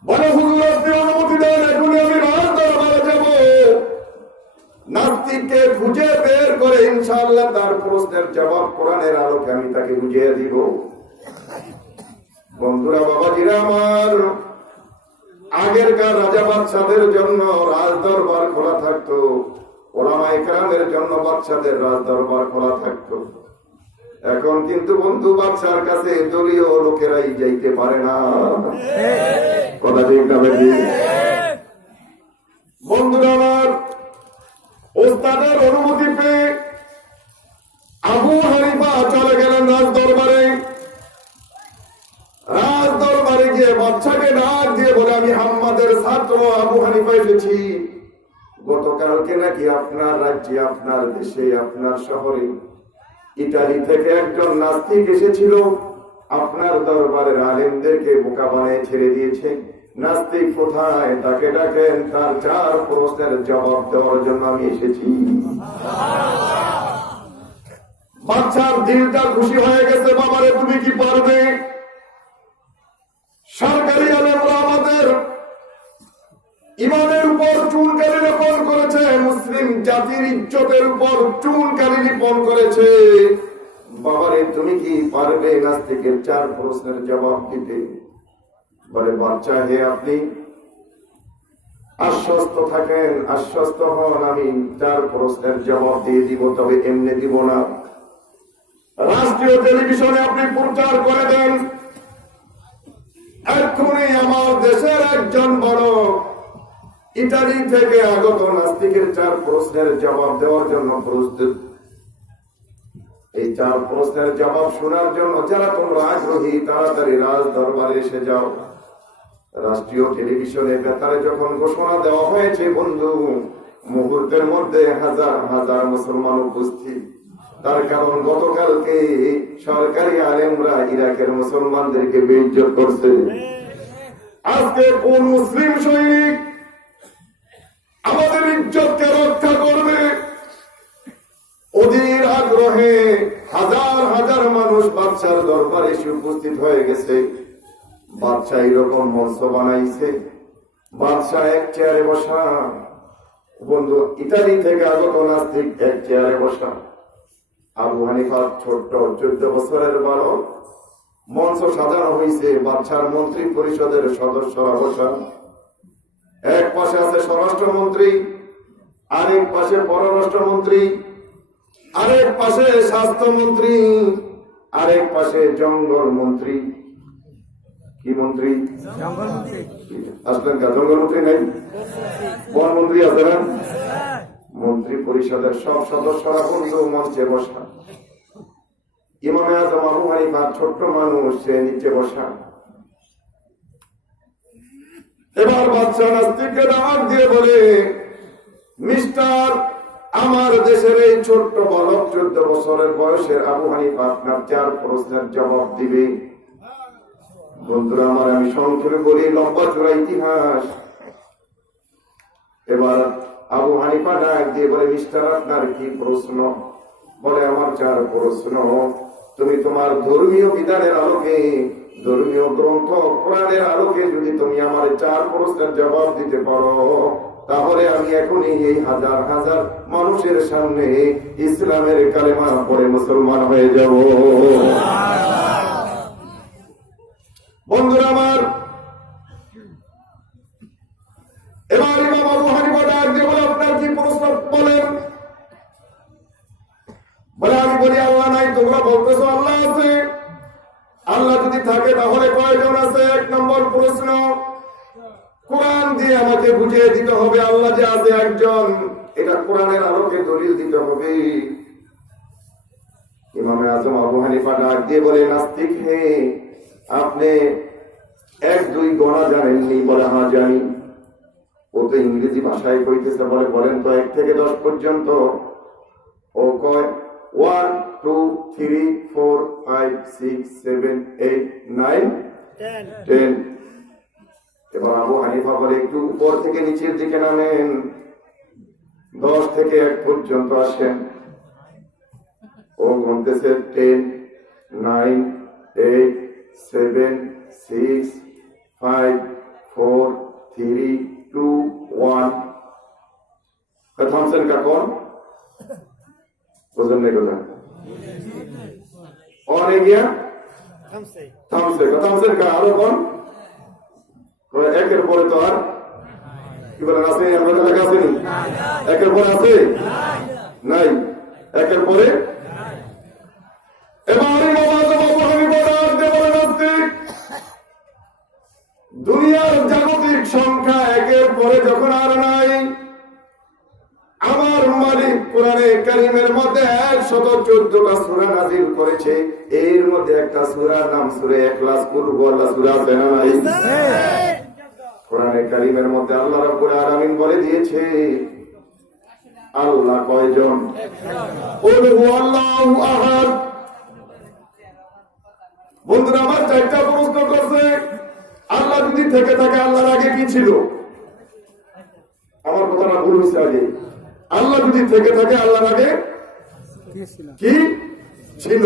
বলে, হুজুর আপনি অনুমতি দেন, এখনই আমি রাজ দরবারে যাব, নাস্তিককে খুঁজে বের করে ইনশাআল্লাহ তার প্রশ্নের জবাব কোরআনের আলোকে আমি তাকে বুঝিয়ে দিব। বন্ধুরা, বাবাজিরা আমার, আগেরকার রাজা বাদশাদের জন্য রাজ দরবার খোলা থাকতো, ওলামা ইকরামের জন্য বাদশাদের রাজ দরবার খোলা থাকতো। এখন কিন্তু বন্ধু, বাদশার কাছে দলীয় লোকেরাই যাইতে পারে না। কথা ঠিক না বেশি? বন্ধুরা আমার, ওস্তাদের অনুমতি পেয়ে আবু হানিফা চলে গেলেন রাজ দরবারে। রাজ দরবারে গিয়ে বাদশাকে ডাক দিয়ে বলে, আমি হাম্মাদের ছাত্র আবু হানিফা এসেছি। গতকালকে নাকি আপনার রাজ্যে, আপনার দেশে, আপনার শহরে ইটালি থেকে একজন নাস্তিক এসেছিল, আপনার দরবারের আলেমদেরকে বোকা বানিয়ে ছেড়ে দিয়েছে। নাস্তিক কোথায়? তাকে ডাকেন, তার 4 প্রশ্নের জবাব দেওয়ার জন্য আমি এসেছি। বাচ্চার দিলটা খুশি হয়ে গেছে। বাবারে, তুমি কি পারবে? সরকারি আলেমরা আমাদের ইমানের উপর চুনকালি রোপণ করেছে, মুসলিম মুসলিম জাতির ইজ্জতের উপর চুনকালি নিপন করেছে। বাবারে, তুমি কি পারবে নাস্তিকের 4 প্রশ্নের জবাব দিতে? বলে, বাচ্চা হে, আপনি আশ্বস্ত থাকেন, আশ্বস্ত হন, আমি 4 প্রশ্নের জবাব দিয়ে দিব, তবে এমনি দিব না। রাষ্ট্রীয় টেলিভিশনে আপনি প্রচার করে দেন, এক্ষুনি আমার দেশের একজন বড় ইটালি থেকে আগত নাস্তিকের 4 প্রশ্নের জবাব দেওয়ার জন্য প্রস্তুত। এই 4 প্রশ্নের জবাব শোনার জন্য যারা তোমরা আগ্রহী, তাড়াতাড়ি রাজ দরবারে এসে যাও। রাষ্ট্রীয় টেলিভিশনে বেতারে যখন ঘোষণা দেওয়া হয়েছে, বন্ধু, মুহূর্তের মধ্যে হাজার হাজার মুসলমান উপস্থিত। তার কারণ গতকালকে সরকারি আলেমরা ইরাকের মুসলমানদেরকে বেইজ্জত করছে। আজকে কোন মুসলিম সৈনিক আমাদের ইজ্জতকে রক্ষা করবে? অধীর আগ্রহে হাজার হাজার মানুষ বাদশার দরবারে এসে উপস্থিত হয়ে গেছে। বাদশাহ এরকম মঞ্চ বানাইছে, বাদশাহ এক চেয়ারে বসা। বন্ধু, ইতালি থেকে আগত নাস্তিক এক চেয়ারে বসা। আবু হানিফার ছোট্ট 14 বছরের বালক। মঞ্চ সাজানো হয়েছে, বাদশার মন্ত্রী পরিষদের সদস্যরা বসা। এক পাশে আছে স্বরাষ্ট্রমন্ত্রী, আরেক পাশে পররাষ্ট্রমন্ত্রী, আরেক পাশে স্বাস্থ্যমন্ত্রী, আরেক পাশে জঙ্গল মন্ত্রী। কি মন্ত্রী? আসলেন কা? জঙ্গল মন্ত্রী নেই? বন মন্ত্রী আছে না? মন্ত্রী পরিষদের সব সদস্যরা বন্ধু মঞ্চে বসা। ইমামে আজম আবু হানিফা ছোট্ট মানুষ, সে নিচে বসা। এবার বাদশা নাস্তিককে দাওয়াত দিয়ে বলে, মিস্টার, আমার দেশের এই ছোট্ট বালক 14 বছরের বয়সের আবু হানিফা আপনার 4 প্রশ্নের জবাব দিবে। বন্ধুরা আমার, আমি সংক্ষেপে বলি, লম্বা চূড়া ইতিহাস। এবার আবু হানিফা ডাক দিয়ে বলে, মিস্টার, আপনার কি প্রশ্ন? বলে, আমার 4 প্রশ্ন। তুমি তোমার ধর্মীয় বিধানের আলোকে, ধর্মীয় গ্রন্থ কোরআনের আলোকে যদি তুমি আমার 4 প্রশ্নের জবাব দিতে পারো, তাহলে আমি এখনই এই হাজার হাজার মানুষের সামনে ইসলামের কালেমা পড়ে মুসলমান হয়ে যাব। বন্ধুরা আমার, এবার ইমাম আবু হানিফা ডাক দিয়ে বলে, আপনার কি প্রশ্ন বলেন? বলে, আমি বলি, আল্লাহ নাই, তোমরা বলতেছো আল্লাহ আছে। আল্লাহ যদি থাকে তাহলে কয়জন আছে? 1 নম্বর প্রশ্ন, কোরআন দিয়ে আমাকে বুঝিয়ে দিতে হবে আল্লাহ যে আছে একজন। এটা কোরআনের আলোকে দলিল দিতে হবে। ইমামে আজম আবু হানিফা ডাক দিয়ে বলে, নাস্তিক হে, আপনি 1, 2 গণা জানেননি? বলে, হ্যাঁ জানি। ও তো ইংরেজি ভাষায় কইতেছে। বলে, বলেন তো 1 থেকে 10 পর্যন্ত। ও কয় 1, 2, 3, 4, 5, 6, 7, 8, 9, 10। এবার আবু হানিফা বলে, একটু উপর থেকে নিচের দিকে নামেন, 10 থেকে 1 পর্যন্ত আসেন। ও গুনতেছে 10, 9, 8, 7, 6, 5, 4, 3, 2, 1। থামছেন কখন? বুঝলেন নাই কথা? অনে গিয়া থামছেন কা? আরো কোন? 1-এর পরে তো আর কি বলেন আছে? আমরা লেখা আছে নি? 1-এর পরে আছে নাই? 1-এর পরে দুনিয়ার জাগতিক সংখ্যা 1-এর পরে যখন আর নাই, আমার মালিক কোরআনে কারীমের মধ্যে 114টা সূরা নাযিল করেছে। এর মধ্যে একটা সূরার নাম সূরা ইখলাস, কুল হুয়াল্লাহ সূরা আছে না নাই? কোরআনে কারীমের মধ্যে আল্লাহ রাব্বুল আলামিন বলে দিয়েছে আল্লাহ কয়জন? কুল হুয়াল্লাহু আহাদ। বন্ধুরা আমার, 4টা প্রশ্ন করছে। আল্লাহ যদি থেকে থাকে, আল্লাহর আগে কি ছিল? আমার কথাটা ভুল হচ্ছে। আগে আল্লাহ যদি থেকে থাকে, আল্লাহর আগে কি ছিল?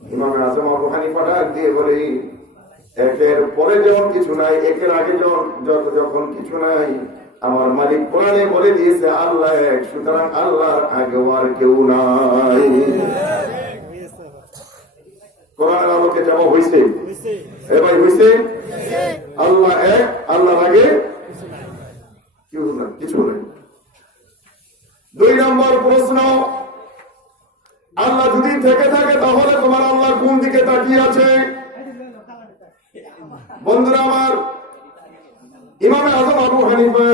ইমাম আজম আবু হানিফা ডাক দিয়ে বলে, 1-এর পরে যখন কিছু নাই, 1-এর আগে যখন কিছু নাই, আমার মালিক কোরআনে বলে দিয়েছে আল্লাহ এক, সুতরাং আল্লাহর আগে আর কেউ নাই। কোরআনের আলোকে জবাব হয়েছে, এ ভাই হয়েছে? আল্লাহ এক, আল্লাহর আগে কেউ না, কিছু নেই। 2 নম্বর প্রশ্ন, আল্লাহ যদি থেকে থাকে তাহলে তোমার আল্লাহ কোন দিকে তাকিয়ে আছে? বন্ধুরা আমার, ইমামে আজম আবু হানিফা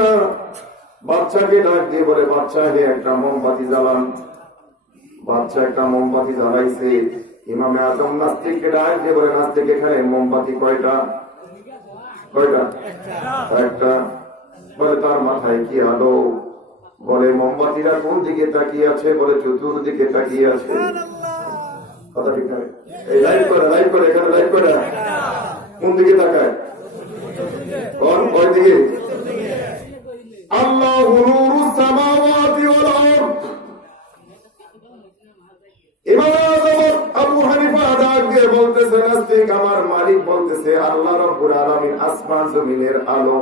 বাচ্চাকে ডাক দিয়ে বলে, বাচ্চা হে একটা মোমবাতি জ্বালান। বাচ্চা একটা মোমবাতি জ্বালাইছে। ইমামে আজম নাস্তিককে ডাক দিয়ে বলে, নাস্তিক এখানে মোমবাতি কয়টা? কয়টা? একটা। বলে তার মাথায় কি আলো? বলে মোমবাতিরা কোন দিকে তাকিয়ে আছে? বলে চতুর্দিকে তাকিয়ে আছে। কথা ঠিক নয়? এই লাইভ করে, লাইভ করে, এখানে লাইভ করে। কোন দিকে তাকায়? কোন ওই দিকে? আল্লাহু নূরুস সামাওয়াতি ওয়াল আরদ। ইমাম আযম আবু হানিফা ডাক দিয়ে বলতেছে, নাস্তিক আমার মালিক বলতেছে আল্লাহ রাব্বুল আলামিন আসমান জমিনের আলো।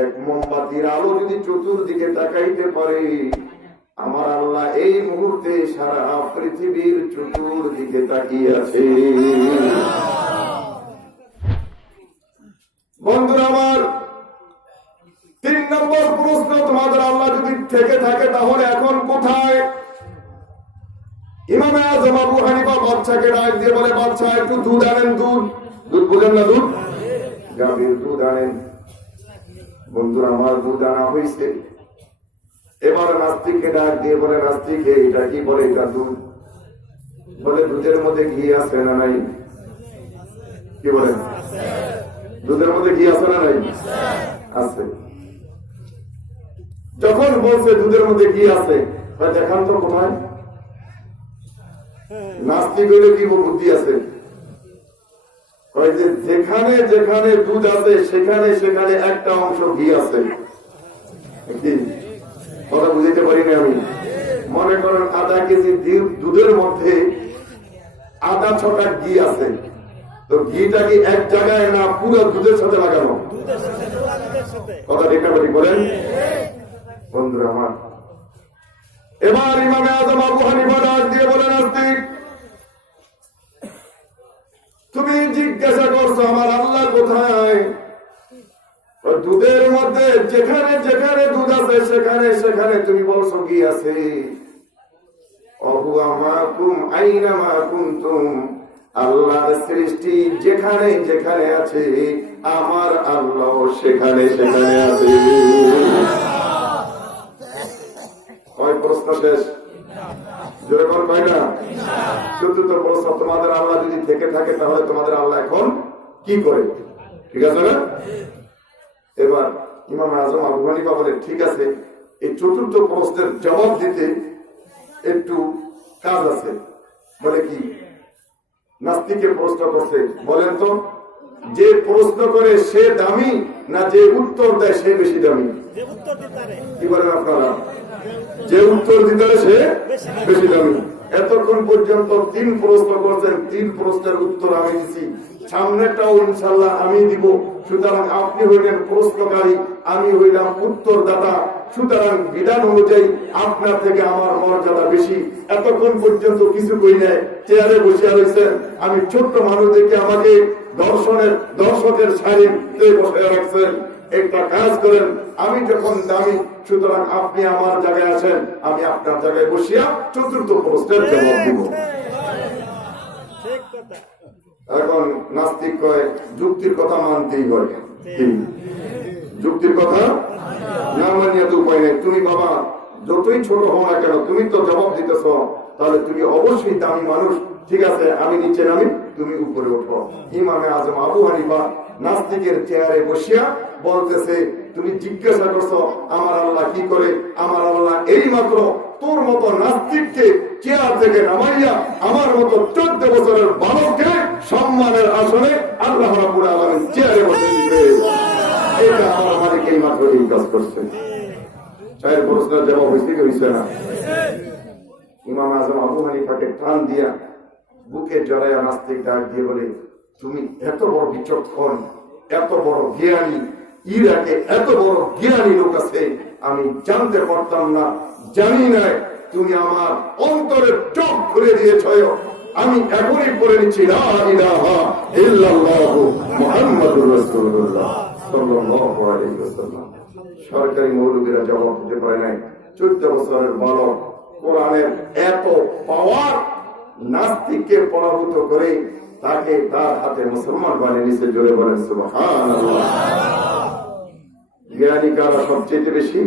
এক মোমবাতির আলো যদি চতুর্দিকে তাকাইতে পারে, আমার আল্লাহ এই মুহূর্তে সারা পৃথিবীর চতুর্দিকে তাকিয়ে আছে। বন্ধুরা আমার, 3 নম্বর প্রশ্ন, তোমাদের আল্লাহ যদি থেকে থাকে তাহলে এখন কোথায়? ইমামে আযম আবু হানিফা বাচ্চাকে ডাক দিয়ে বলে, বাচ্চা একটু দুধ আনেন। দুধ, দুধ বুঝেন না? দুধ, গাভীর দুধ আনেন। বন্ধুরা আমার, দুধ আনা হয়েছে। এবার নাস্তিককে ডাক দিয়ে বলে, নাস্তিক এটা কি? বলে এটা দুধ। বলে দুধের মধ্যে ঘি আছে না নাই? কি বলেন? দুধের মধ্যে ঘি আছে না নাই? আছে। যখন বলছে দুধের মধ্যে ঘি আছে, দেখান তো কোথায়? নাস্তিক হইলে কি বুদ্ধি আছে? যেখানে যেখানে দুধ আছে সেখানে সেখানে একটা অংশ ঘি আছে। কথা বুঝতে পারিনি আমি। মনে করেন আধা কেজি দুধের মধ্যে আধা ছটা ঘি আছে, তো ঘিটা কি এক জায়গায় না পুরো দুধের সাথে লাগানো? কথা ঠিক না বলেন বন্ধুরা আমার। এবার ইমামে আযম আবু হানিফা ডাক দিয়ে বলে, নাস্তিক তুমি জিজ্ঞাসা করছো আমার আল্লাহ কোথায়? দুধের মধ্যে যেখানে যেখানে দুধ আছে সেখানে সেখানে তুমি বলছো ঘি আছে। অহুয়া মাকুম আইনামা কুনতুম, আল্লাহর সৃষ্টি যেখানে যেখানে আছে আমার আল্লাহ সেখানে সেখানে আছে। কয় প্রশ্ন শেষ? যেরকম কয়টা? চতুর্থ প্রশ্ন, তোমাদের আল্লাহ যদি থেকে থাকে তাহলে তোমাদের আল্লাহ এখন কি করে? ঠিক আছে না? এবার ইমাম আযম আবু হানিফা বলে, ঠিক আছে, এই চতুর্থ প্রশ্নের জবাব দিতে একটু কাজ আছে। বলে কি? নাস্তিকে প্রশ্ন করছে, বলেন তো যে প্রশ্ন করে সে দামি না যে উত্তর দেয় সে বেশি দামি? কি বলেন আপনারা? যে উত্তর দিতে সে বেশি দামি। এতক্ষণ পর্যন্ত 3 প্রশ্ন করছেন, 3 প্রশ্নের উত্তর আমি দিচ্ছি, সামনেটাও ইনশাল্লাহ আমি দিব। সুতরাং আপনি হইলেন প্রশ্নকারী, আমি হইলাম উত্তরদাতা। সুতরাং বিধান অনুযায়ী আপনার থেকে আমার মর্যাদা বেশি। এতক্ষণ পর্যন্ত কিছু কই নাই, চেয়ারে বসে রয়েছেন। আমি ছোট্ট মানুষ দেখে আমাকে দর্শকের সারিতে বসে রাখছেন। একটা কাজ করেন, আমি যখন দামি, সুতরাং আপনি আমার জায়গায় আছেন, আমি আপনার জায়গায় বসিয়া চতুর্থ প্রশ্নের জবাব দিব। এখন নাস্তিক কয় যুক্তির কথা মানতেই হয়। যুক্তির কথা না মানিয়ে তো উপায় নেই। তুমি বাবা যতই ছোট হও না কেন, তুমি তো জবাব দিতেছ, তাহলে তুমি অবশ্যই দামি মানুষ। ঠিক আছে, আমি নিচে নামি, তুমি উপরে ওঠো। ইমামে আযম আবু হানিফা নাস্তিকের চেয়ারে বসিয়া বলতেছে, তুমি জিজ্ঞাসা করছো আমার আল্লাহ কি করে? আমার আল্লাহ এই মাত্র তোর মতো নাস্তিককে চেয়ার থেকে নামাইয়া আমার মতো 14 বছরের বালককে সম্মানের আসনে আল্লাহ রাব্বুল আলামিন চেয়ারে বসিয়ে দিবে। এটা আমার মালিক এই মাত্র এই কাজ করছে। চায়ের প্রশ্নের জবাব হয়েছে কি হয়েছে না? ইমাম আযম আবু হানিফাকে টান দিয়া বুকে জড়াইয়া নাস্তিক ডাক দিয়ে বলে, তুমি এত বড় বিচক্ষণ, এত বড় জ্ঞানী, ইরাকে এত বড় জ্ঞানী লোক আছে, আমি জানতে পারতাম না, জানি না। তুমি আমার অন্তরের চোখ খুলে দিয়েছ। আমি এখনই পড়ে নিচ্ছি লা ইলাহা ইল্লাল্লাহু মুহাম্মাদুর রাসূলুল্লাহ সাল্লাল্লাহু আলাইহি ওয়াসাল্লাম। সরকারি মৌলবীরা জবাব দিতে পারে নাই। 14 বছরের বালক কোরআনের এত পাওয়ার, নাস্তিককে পরাভূত করে তাকে তার হাতে মুসলমান বানিয়ে নিচে জোরে বলেন সুবহানাল্লাহ। জ্ঞানী কারা সবচেয়ে বেশি?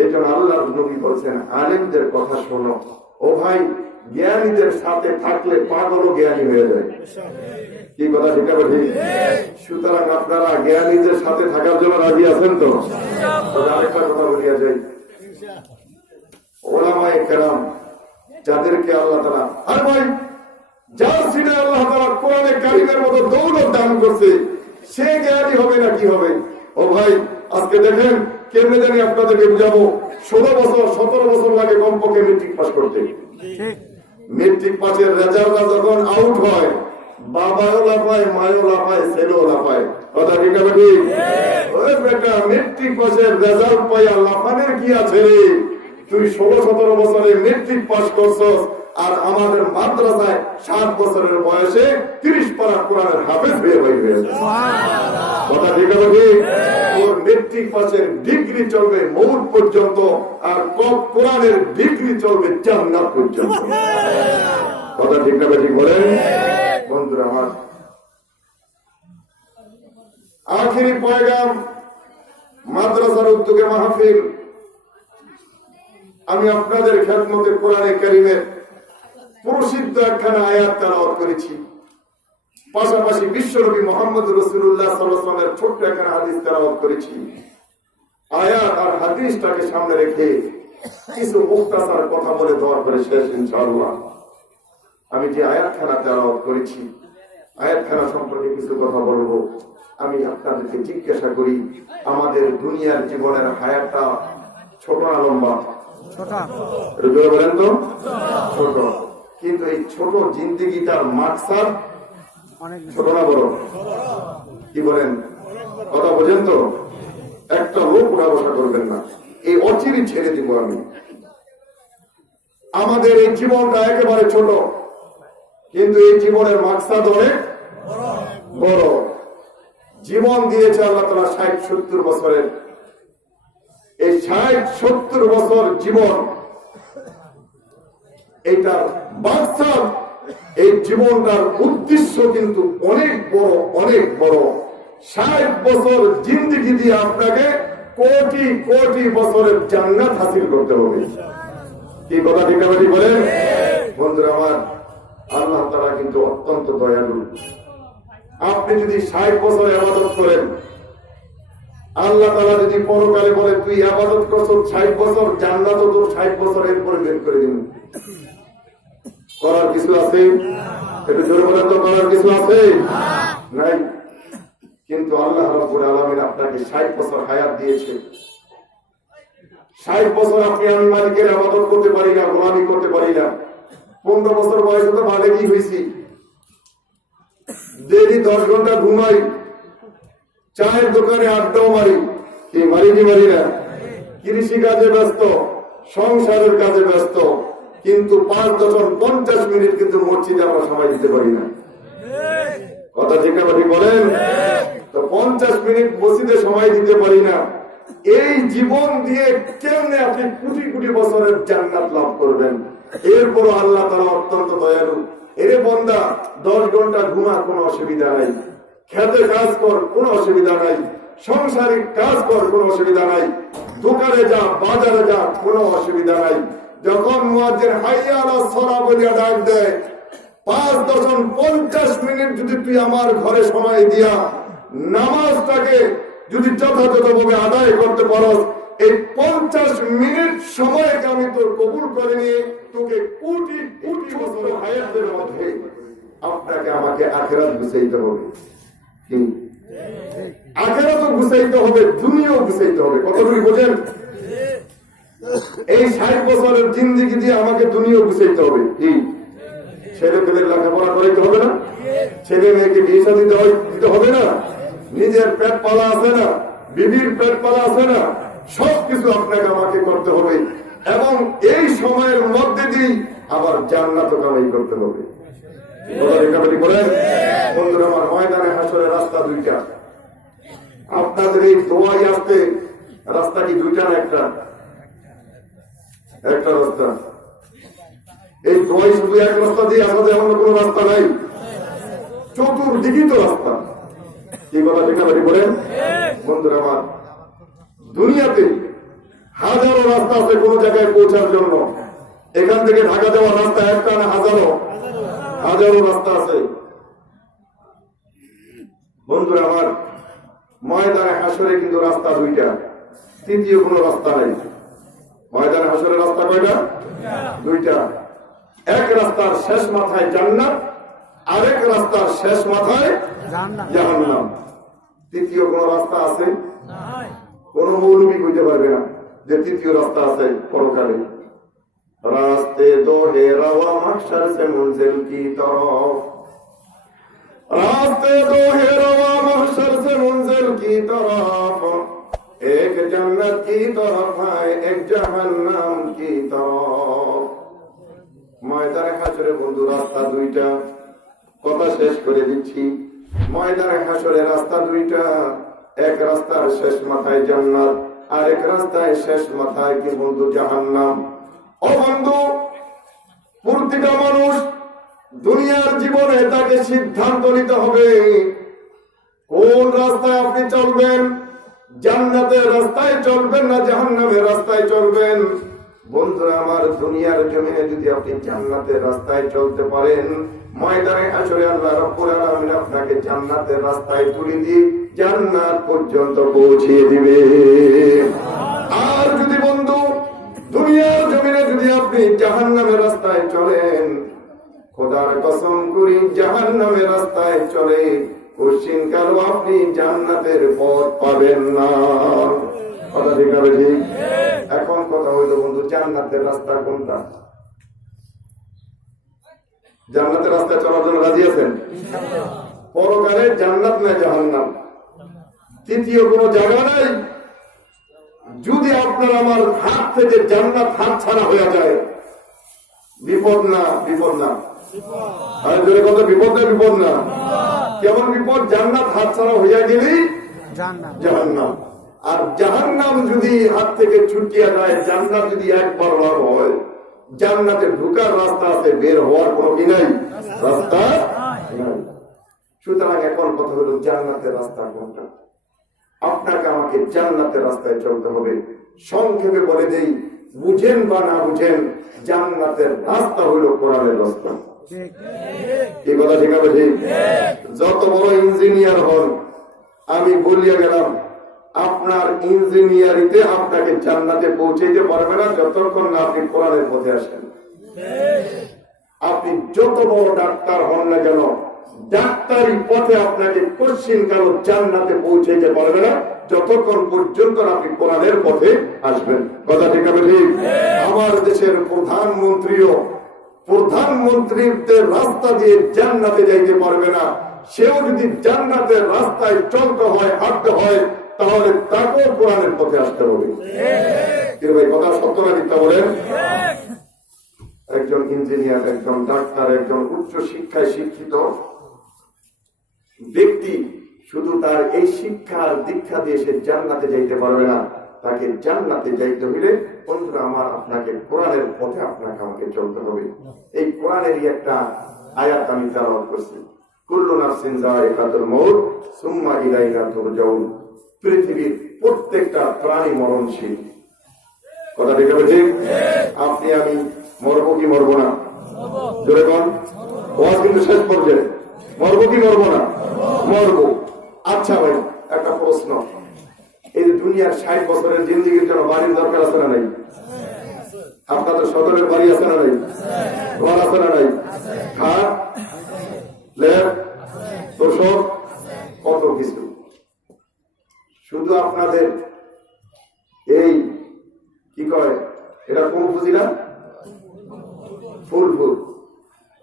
এই জন্য আল্লাহ নবী বলছেন আলেমদের কথা শোনো। ও ভাই, জ্ঞানীদের সাথে থাকলে পাগল জ্ঞানী হয়ে যায়। কি কথা ঠিক আছে? সুতরাং আপনারা জ্ঞানীদের সাথে থাকার জন্য রাজি আছেন তো? আরেকটা কথা বলিয়া যাই, ওলামায়ে কেরাম যাদেরকে আল্লাহ তাআলা, আর ভাই যার সিনে আল্লাহ তাআলা কোরআনে কারীমের মতো দৌলত দান করছে, সে জ্ঞানী হবে না কি হবে? ও ভাই, আজকে দেখেন কেমনে জানি আপনাদেরকে বুঝাবো, 16 বছর 17 বছর লাগে কমপক্ষে মেট্রিক পাস করতে। মেট্রিক পাসের রেজাল্ট যখন আউট হয়, বাবাও লাফায়, মায়ও লাফায়, ছেলেও লাফায়। কথা ঠিক আছে? ঠিক। ওই বেটা, মেট্রিক পাসের রেজাল্ট পাইয়া লাফানের কি আছে রে? তুই 16-17 বছরে মেট্রিক পাস করছস, আর আমাদের মাদ্রাসায় 7 বছরের বয়সে 30 পারা কোরআনের হাফেজ হয়ে হয়েছে। কথা ঠিক আছে? ঠিক। ওর মেট্রিক পাসের ডিগ্রি চলবে মৌত পর্যন্ত, আর কোরআনের ডিগ্রি চলবে জান্নাত পর্যন্ত। কথা ঠিক না? ঠিক বলেন বন্ধুরা আমার। আখিরি পয়গাম, মাদ্রাসার উদ্যোগে মাহফিল। আমি আপনাদের খেদমতে কোরআনে কারীমের প্রসিদ্ধ একখানা আয়াত তেলাওয়াত করেছি, পাশাপাশি বিশ্বনবী মুহাম্মদ রাসূলুল্লাহ সাল্লাল্লাহু আলাইহি ওয়াসাল্লামের ছোট্ট একখানা হাদিস তেলাওয়াত করেছি। আয়াত আর হাদিসটাকে সামনে রেখে কিছু মুখতাসার কথা বলে দেওয়ার পরে শেষ ইনশাআল্লাহ। আমি যে আয়াতখানা তেলাওয়াত করেছি, আয়াতখানা সম্পর্কে কিছু কথা বলবো। আমি আপনাদেরকে জিজ্ঞাসা করি, আমাদের দুনিয়ার জীবনের হায়াতটা ছোট না লম্বা? বলেন তো, ছোট। কিন্তু এই ছোট জিন্দেগিটার মাকসাদ ছোট না বড়? কি বলেন? কথা বোঝেন তো? একটা লোক উঠা বসা করবেন না, এই অচিরি ছেড়ে দিব আমি। আমাদের এই জীবনটা একেবারে ছোট, কিন্তু এই জীবনের মাকসাদ অনেক বড়। জীবন দিয়েছে আল্লাহ তাআলা 60-70 বছরের। এই 60-70 বছর জীবন, এইটার মাকসাদ, এই জীবনটার উদ্দেশ্য কিন্তু অনেক বড়, অনেক বড়। 60 বছর জিন্দেগি দিয়ে আপনাকে কোটি কোটি বছরের জান্নাত হাসিল করতে হবে। কি কথা ঠিক আছে? বলেন বন্ধুরা আমার, আল্লাহ তাআলা কিন্তু অত্যন্ত দয়ালু। আপনি যদি 60 বছর ইবাদত করেন, আল্লাহ তাআলা যদি পরকালে বলে তুই ইবাদত করছিস 60 বছর, জান্নাতও তোর 60 বছর এরপরে বের করে দিন। করার কিছু আছে? একটু জোরে বলেন তো, করার কিছু আছে? নাই। কিন্তু আল্লাহ রাব্বুল আলামিন আপনাকে 60 বছর হায়াত দিয়েছে। 60 বছর আপনি আমি মালিকের ইবাদত করতে পারি না, গোলামি করতে পারি না। 15 বছর বয়সে তো বালেগী হয়েছি, ডেইলি 10 ঘন্টা ঘুমাই, চায়ের দোকানে আড্ডাও মারি। কি মারি কি মারি না? কৃষি কাজে ব্যস্ত, সংসারের কাজে ব্যস্ত, কিন্তু 5-50 মিনিট কিন্তু মসজিদে আমরা সময় দিতে পারি না। কথা ঠিক না ঠিক বলেন তো? 50 মিনিট মসজিদে সময় দিতে পারি না। এই জীবন দিয়ে কেমনে আপনি কোটি কোটি বছরের জান্নাত লাভ করবেন? এরপরও আল্লাহ তাআলা অত্যন্ত দয়ালু। এরে বান্দা, 10 ঘন্টা ঘুমা, কোনো অসুবিধা নাই। খেতে কাজ কর, কোনো অসুবিধা নাই। সংসারিক কাজ কর, কোনো অসুবিধা নাই। দোকানে যা, বাজারে যা, কোনো অসুবিধা নাই। যখন মুয়াজ্জিন হাইয়া আলাস সালাহ বলিয়া ডাক দেয়, 5-50 মিনিট যদি তুই আমার ঘরে সময় দিয়া নামাজটাকে যদি যথাযথভাবে আদায় করতে পারস, এই 50 মিনিট সময়কে আমি তোর কবুল করে নিয়ে তোকে কোটি কোটি বছর হায়াতের মধ্যে আপনাকে আমাকে আখিরাত গুছাইতে হবে। আখিরাতও গুছাইতে হবে, দুনিয়াও গুছাইতে হবে। কতটুকু বোঝেন? এই 60 বছরের জিন্দেগি দিয়ে আমাকে দুনিয়াও গুছাইতে হবে। কি ছেলে পেলের লেখাপড়া করাইতে হবে না? ছেলে মেয়েকে বিয়ে দিতে হবে না, নিজের পেট পালা আছে না, বিবির পেট পালা আছে না, সবকিছু আপনাকে আমাকে করতে হবে এবং এই সময়ের মধ্যে দিয়ে আবার জান্নাত কামাই করতে হবে। বলেন বন্ধুরা আমার, ময়দানে হাসরের রাস্তা দুইটা। আপনাদের এই দোয়াই আসতে রাস্তা কি দুইটা না একটা? একটা রাস্তা। এই দোয়াই শুধু এক রাস্তা দিয়ে আসা যায়, এমন কোন রাস্তা নাই, চতুর্দিকে তো রাস্তা। কি কথা ঠিক না বলেন বন্ধুরা আমার? দুনিয়াতে হাজারো রাস্তা আছে কোন জায়গায় পৌঁছার জন্য। এখান থেকে ঢাকা যাওয়ার রাস্তা একটা না হাজারো রাস্তা আছে। বন্ধুরা আমার, ময়দানে হাসরে কিন্তু রাস্তা দুইটা, তৃতীয় কোন রাস্তা নেই। ময়দানে হাসরের রাস্তা কয়টা? দুইটা। এক রাস্তার শেষ মাথায় জান্নাত, আরেক রাস্তার শেষ মাথায় জাহান্নাম। তৃতীয় কোন রাস্তা আছে? কোন মৌলবী কইতে পারবে না যে তৃতীয় রাস্তা আছে পরকালে। রাস্তে দো হে রওয়া মাহশর সে মুনজিল কি তরফ, রাস্তে দো হে রওয়া মাহশর সে মুনজিল কি তরফ, এক জান্নাত কি তরফ হয় এক জাহান্নাম কি তরফ। ময়দানে হাসরে বন্ধু রাস্তা দুইটা। কথা শেষ করে দিচ্ছি। ময়দানে হাসরে রাস্তা দুইটা। এক রাস্তার শেষ মাথায় জান্নাত, আর এক রাস্তায় শেষ মাথায় কি বন্ধু জাহান্নাম। ও বন্ধু, প্রতিটা মানুষ দুনিয়ার জীবনে তাকে সিদ্ধান্ত নিতে হবে কোন রাস্তায় আপনি চলবেন। জান্নাতের রাস্তায় চলবেন না জাহান্নামের রাস্তায় চলবেন। বন্ধুরা আমার, দুনিয়ার জমিনে যদি আপনি জান্নাতের রাস্তায় চলতে পারেন, ময়দানে হাসরে আল্লাহ রাব্বুল আলামিন আপনাকে জান্নাতের রাস্তায় তুলে দিয়ে জান্নাত পর্যন্ত পৌঁছিয়ে দিবে। আর যদি বন্ধু দুনিয়ার জমিনে যদি আপনি জাহান্নামের রাস্তায় চলেন, খোদার কসম করি জাহান্নামের রাস্তায় চলে কোশ্চিন কালো আপনি জান্নাতের পথ পাবেন না। কথা ঠিক হবে ঠিক? এখন কথা হইল বন্ধু, জান্নাতের রাস্তা কোনটা? জান্নাতের রাস্তায় চলার জন্য রাজি আছেন? পরকালে জান্নাত না জাহান্নাম, তৃতীয় কোন জায়গা নাই। যদি আপনার আমার হাত থেকে জান্নাত হাত ছাড়া হয়ে যায়, বিপদ না? বিপদ না? আর জোরে কথা, বিপদ না? বিপদ না? কেমন বিপদ? জান্নাত হাত ছাড়া হইয়া গেলেই জাহান্নাম। আর জাহান্নাম যদি হাত থেকে ছুটিয়া যায়, জান্নাত যদি একবার লাভ হয়, জান্নাতে ঢুকার রাস্তা আছে, বের হওয়ার কোনো কি নাই, রাস্তা নাই। সুতরাং এখন কথা হলো জান্নাতের রাস্তা কোনটা? আপনাকে আমাকে জান্নাতের রাস্তায় চলতে হবে। সংক্ষেপে বলে দেই, বুঝেন বা না বুঝেন, জান্নাতের রাস্তা হইল কোরআনের রাস্তা। কি কথা ঠিক আছে ঠিক? যত বড় ইঞ্জিনিয়ার হন, আমি বলিয়া গেলাম, আপনার ইঞ্জিনিয়ারিতে আপনাকে জান্নাতে পৌঁছাইতে পারবে না যতক্ষণ না আপনি কোরআনের পথে আসেন। আপনি যত বড় ডাক্তার হন না কেন, ডাক্তারি পথে আপনাকে কোশ্চিন কালো জান্নাতে পৌঁছাইতে পারবে না যতক্ষণ পর্যন্ত আপনি কোরআনের পথে আসবেন। কথা ঠিক হবে ঠিক? আমার দেশের প্রধানমন্ত্রীদের রাস্তা দিয়ে জান্নাতে যাইতে পারবে না। সেও যদি জান্নাতের রাস্তায় চলতে হয়, হাঁটতে হয়, তাহলে তাকেও কোরআনের পথে আসতে হবে। ভাই কথা সত্য না মিথ্যা বলেন? একজন ইঞ্জিনিয়ার, একজন ডাক্তার, একজন উচ্চ শিক্ষায় শিক্ষিত ব্যক্তি শুধু তার এই শিক্ষার দীক্ষা দিয়ে সে জান্নাতে যাইতে পারবে না। তাকে জান্নাতে যাইতে হইলে বন্ধুরা আমার, আপনাকে কোরআনের পথে আপনাকে আমাকে চলতে হবে। এই কোরআনেরই একটা আয়াত আমি তেলাওয়াত করছি, কুল্লু নাফসিন যায়িকাতুল মউত সুম্মা ইলাইনা তুরজাউন। পৃথিবীর প্রত্যেকটা প্রাণী মরণশীল। কথা ঠিক হবে ঠিক? আপনি আমি মরবো কি মরবো না? জোরে বল। ওয়াজ কিন্তু শেষ পর্যায়ে। মরবো কি মরবো না? মরবো। আচ্ছা ভাই, একটা প্রশ্ন, এই দুনিয়ার 60 বছরের জিন্দিগির জন্য বাড়ির দরকার আছে না নাই? আপনাদের সদরের বাড়ি আছে না নাই? ঘর আছে না নাই? খাট, ল্যাব, তোষক, কত কিছু। শুধু আপনাদের এই কি কয়, এটা কোন বুঝি না, ফুল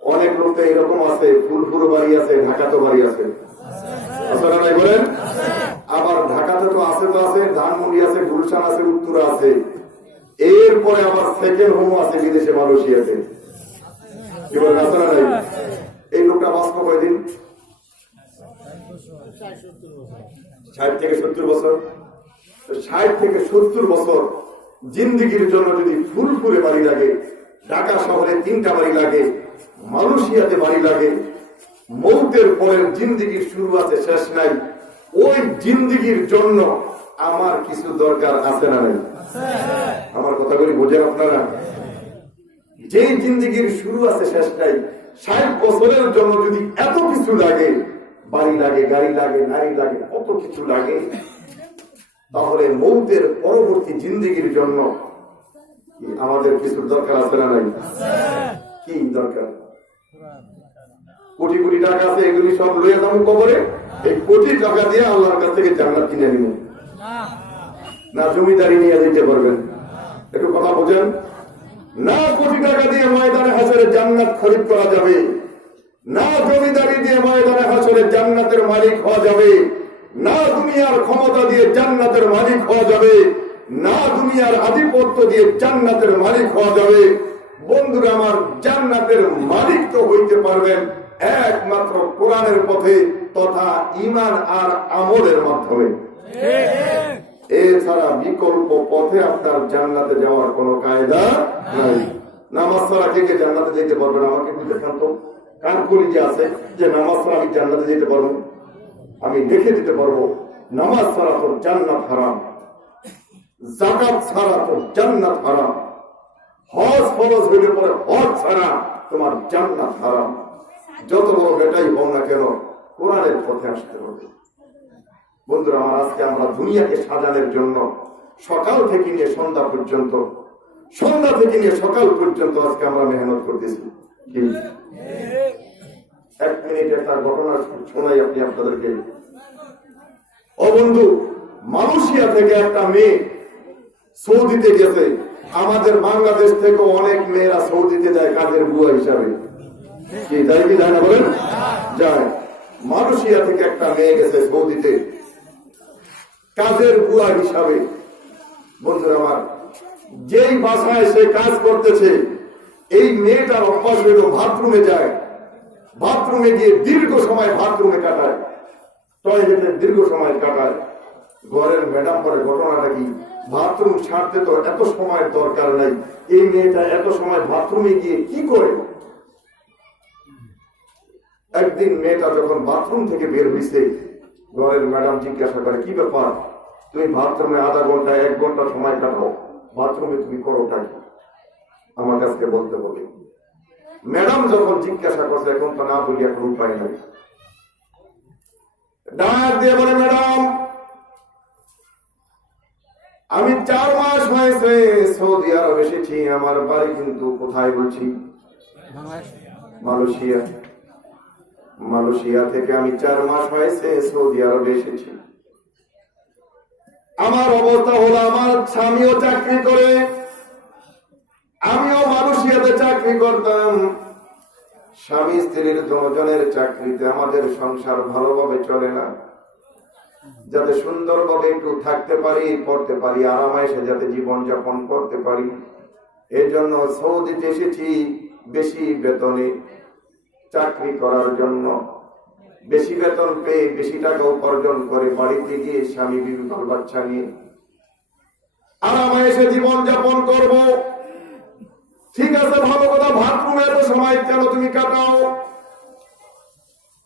অনেক লোক মধ্যে এরকম আছে, ফুলপুর বাড়ি আছে, ঢাকাতে বাড়ি আছে, আপনারা নাই বলেন? আবার ঢাকাতে তো আছে, ধানমন্ডি আছে, গুলশান আছে, উত্তরা আছে, এরপরে আবার সেকেন্ড হোম আছে বিদেশে, মালয়েশিয়াতে। কি বলেন আপনারা নাই? এই লোকটা বাঁচবো কয়দিন? 60 থেকে 70 বছর। 60 থেকে 70 বছর জিন্দিগির জন্য যদি ফুলপুরে বাড়ি লাগে, ঢাকা শহরে 3টা বাড়ি লাগে, মালয়েশিয়াতে বাড়ি লাগে, মৌতের পরের জিন্দিগির শুরু আছে, শেষ নাই। ওই জিন্দিগির জন্য আমার কিছু দরকার আছে না নাই? আমার কথাগুলি বোঝেন আপনারা? যে জিন্দিগির শুরু আছে, শেষ নাই, 60 বছরের জন্য যদি এত কিছু লাগে, বাড়ি লাগে, গাড়ি লাগে, নারী লাগে, কত কিছু লাগে, তাহলে মৌতের পরবর্তী জিন্দিগির জন্য আমাদের কিছু দরকার আছে না নাই? কি দরকার? কোটি কোটি টাকা আছে, এগুলি সব লইয়া যাবো কবরে। এই কোটি টাকা দিয়ে আল্লাহর কাছ থেকে জান্নাত কিনে নিব না? জমিদারি নিয়ে দিতে পারবেন? একটু কথা বোঝেন না? কোটি টাকা দিয়ে ময়দানে হাসরে জান্নাত খরিদ করা যাবে না? জমিদারি দিয়ে ময়দানে হাসরে জান্নাতের মালিক হওয়া যাবে না? দুনিয়ার ক্ষমতা দিয়ে জান্নাতের মালিক হওয়া যাবে না? দুনিয়ার আধিপত্য দিয়ে জান্নাতের মালিক হওয়া যাবে? বন্ধুরা আমার, জান্নাতের মালিক তো হইতে পারবেন একমাত্র কোরআনের পথে তথা ঈমান আর আমলের মাধ্যমে। এছাড়া বিকল্প পথে আপনার জান্নাতে যাওয়ার কোন কায়দা নাই। নামাজ ছাড়া কে কে জান্নাতে যেতে পারবেন? আমাকে দেখান তো, কার কলিজা আছে যে নামাজ ছাড়া আমি জান্নাতে যেতে পারবো? আমি দেখে দিতে পারবো, নামাজ ছাড়া তো জান্নাত হারাম, যাকাত ছাড়া তো জান্নাত হারাম, হজ ফরজ হইলে পরে হজ ছাড়া তোমার জান্নাত হারাম। যত বড় বেটাই হও না কেন, কোরআনের পথে আসতে হবে। বন্ধুরা আমার, আজকে আমরা দুনিয়াকে সাজানোর জন্য সকাল থেকে নিয়ে সন্ধ্যা পর্যন্ত, সন্ধ্যা থেকে নিয়ে সকাল পর্যন্ত আজকে আমরা মেহনত করতেছি। এক মিনিট একটা ঘটনা শোনাই আপনি আপনাদেরকে। ও বন্ধু, মালয়েশিয়া থেকে একটা মেয়ে সৌদিতে গেছে। আমাদের বাংলাদেশ থেকে অনেক মেয়েরা সৌদিতে যায় কাজের বুয়া হিসাবে। কি তাই কি যায় না বলেন? যায়। মালয়েশিয়া থেকে একটা মেয়ে গেছে সৌদিতে কাজের বুয়া হিসাবে। বন্ধুরা আমার, যেই বাসায় সে কাজ করতেছে, এই মেয়েটার অভ্যাস হইল বাথরুমে যায়, বাথরুমে গিয়ে দীর্ঘ সময় বাথরুমে কাটায়, টয়লেটে দীর্ঘ সময় কাটায়। ঘরের ম্যাডাম করে ঘটনাটা কি, বাথরুম ছাড়তে তো এত সময়ের দরকার নাই, এই মেয়েটা এত সময় বাথরুমে গিয়ে কি করে? একদিন মেয়েটা যখন বাথরুম থেকে বের হয়েছে, ঘরের ম্যাডাম জিজ্ঞাসা করে, কি ব্যাপার, তুমি বাথরুমে আধা ঘন্টা 1 ঘন্টা সময় কাটাও, বাথরুমে তুমি করোটা কি? আমার কাছে বলতে বলে। ম্যাডাম যখন জিজ্ঞাসা করছে, এখন তো না বলি, এখন উপায় নাই, ডাক দিয়ে বলে, ম্যাডাম আমি 4 মাস হয়েছে সৌদি আরব এসেছি, আমার বাড়ি কিন্তু কোথায় বলছি? মালয়েশিয়া। মালয়েশিয়া থেকে আমি 4 মাস হয়েছে সৌদি আরবে এসেছি। আমার অবস্থা হলো, আমার স্বামীও চাকরি করে, আমিও মালয়েশিয়াতে চাকরি করতাম। স্বামী স্ত্রীর দুজনের চাকরিতে আমাদের সংসার ভালোভাবে চলে না। যাতে সুন্দরভাবে একটু থাকতে পারি, পড়তে পারি, আরামায়েশে যাতে জীবন যাপন করতে পারি, এই জন্য সৌদিতে এসেছি বেশি বেতনে চাকরি করার জন্য। বেশি বেতন পেয়ে বেশি টাকা উপার্জন করে বাড়িতে গিয়ে স্বামী বিবি বাল বাচ্চা নিয়ে আরামায়েশে জীবন যাপন করব। ঠিক আছে, ভালো কথা, বাথরুমে এত সময় কেন তুমি কাটাও?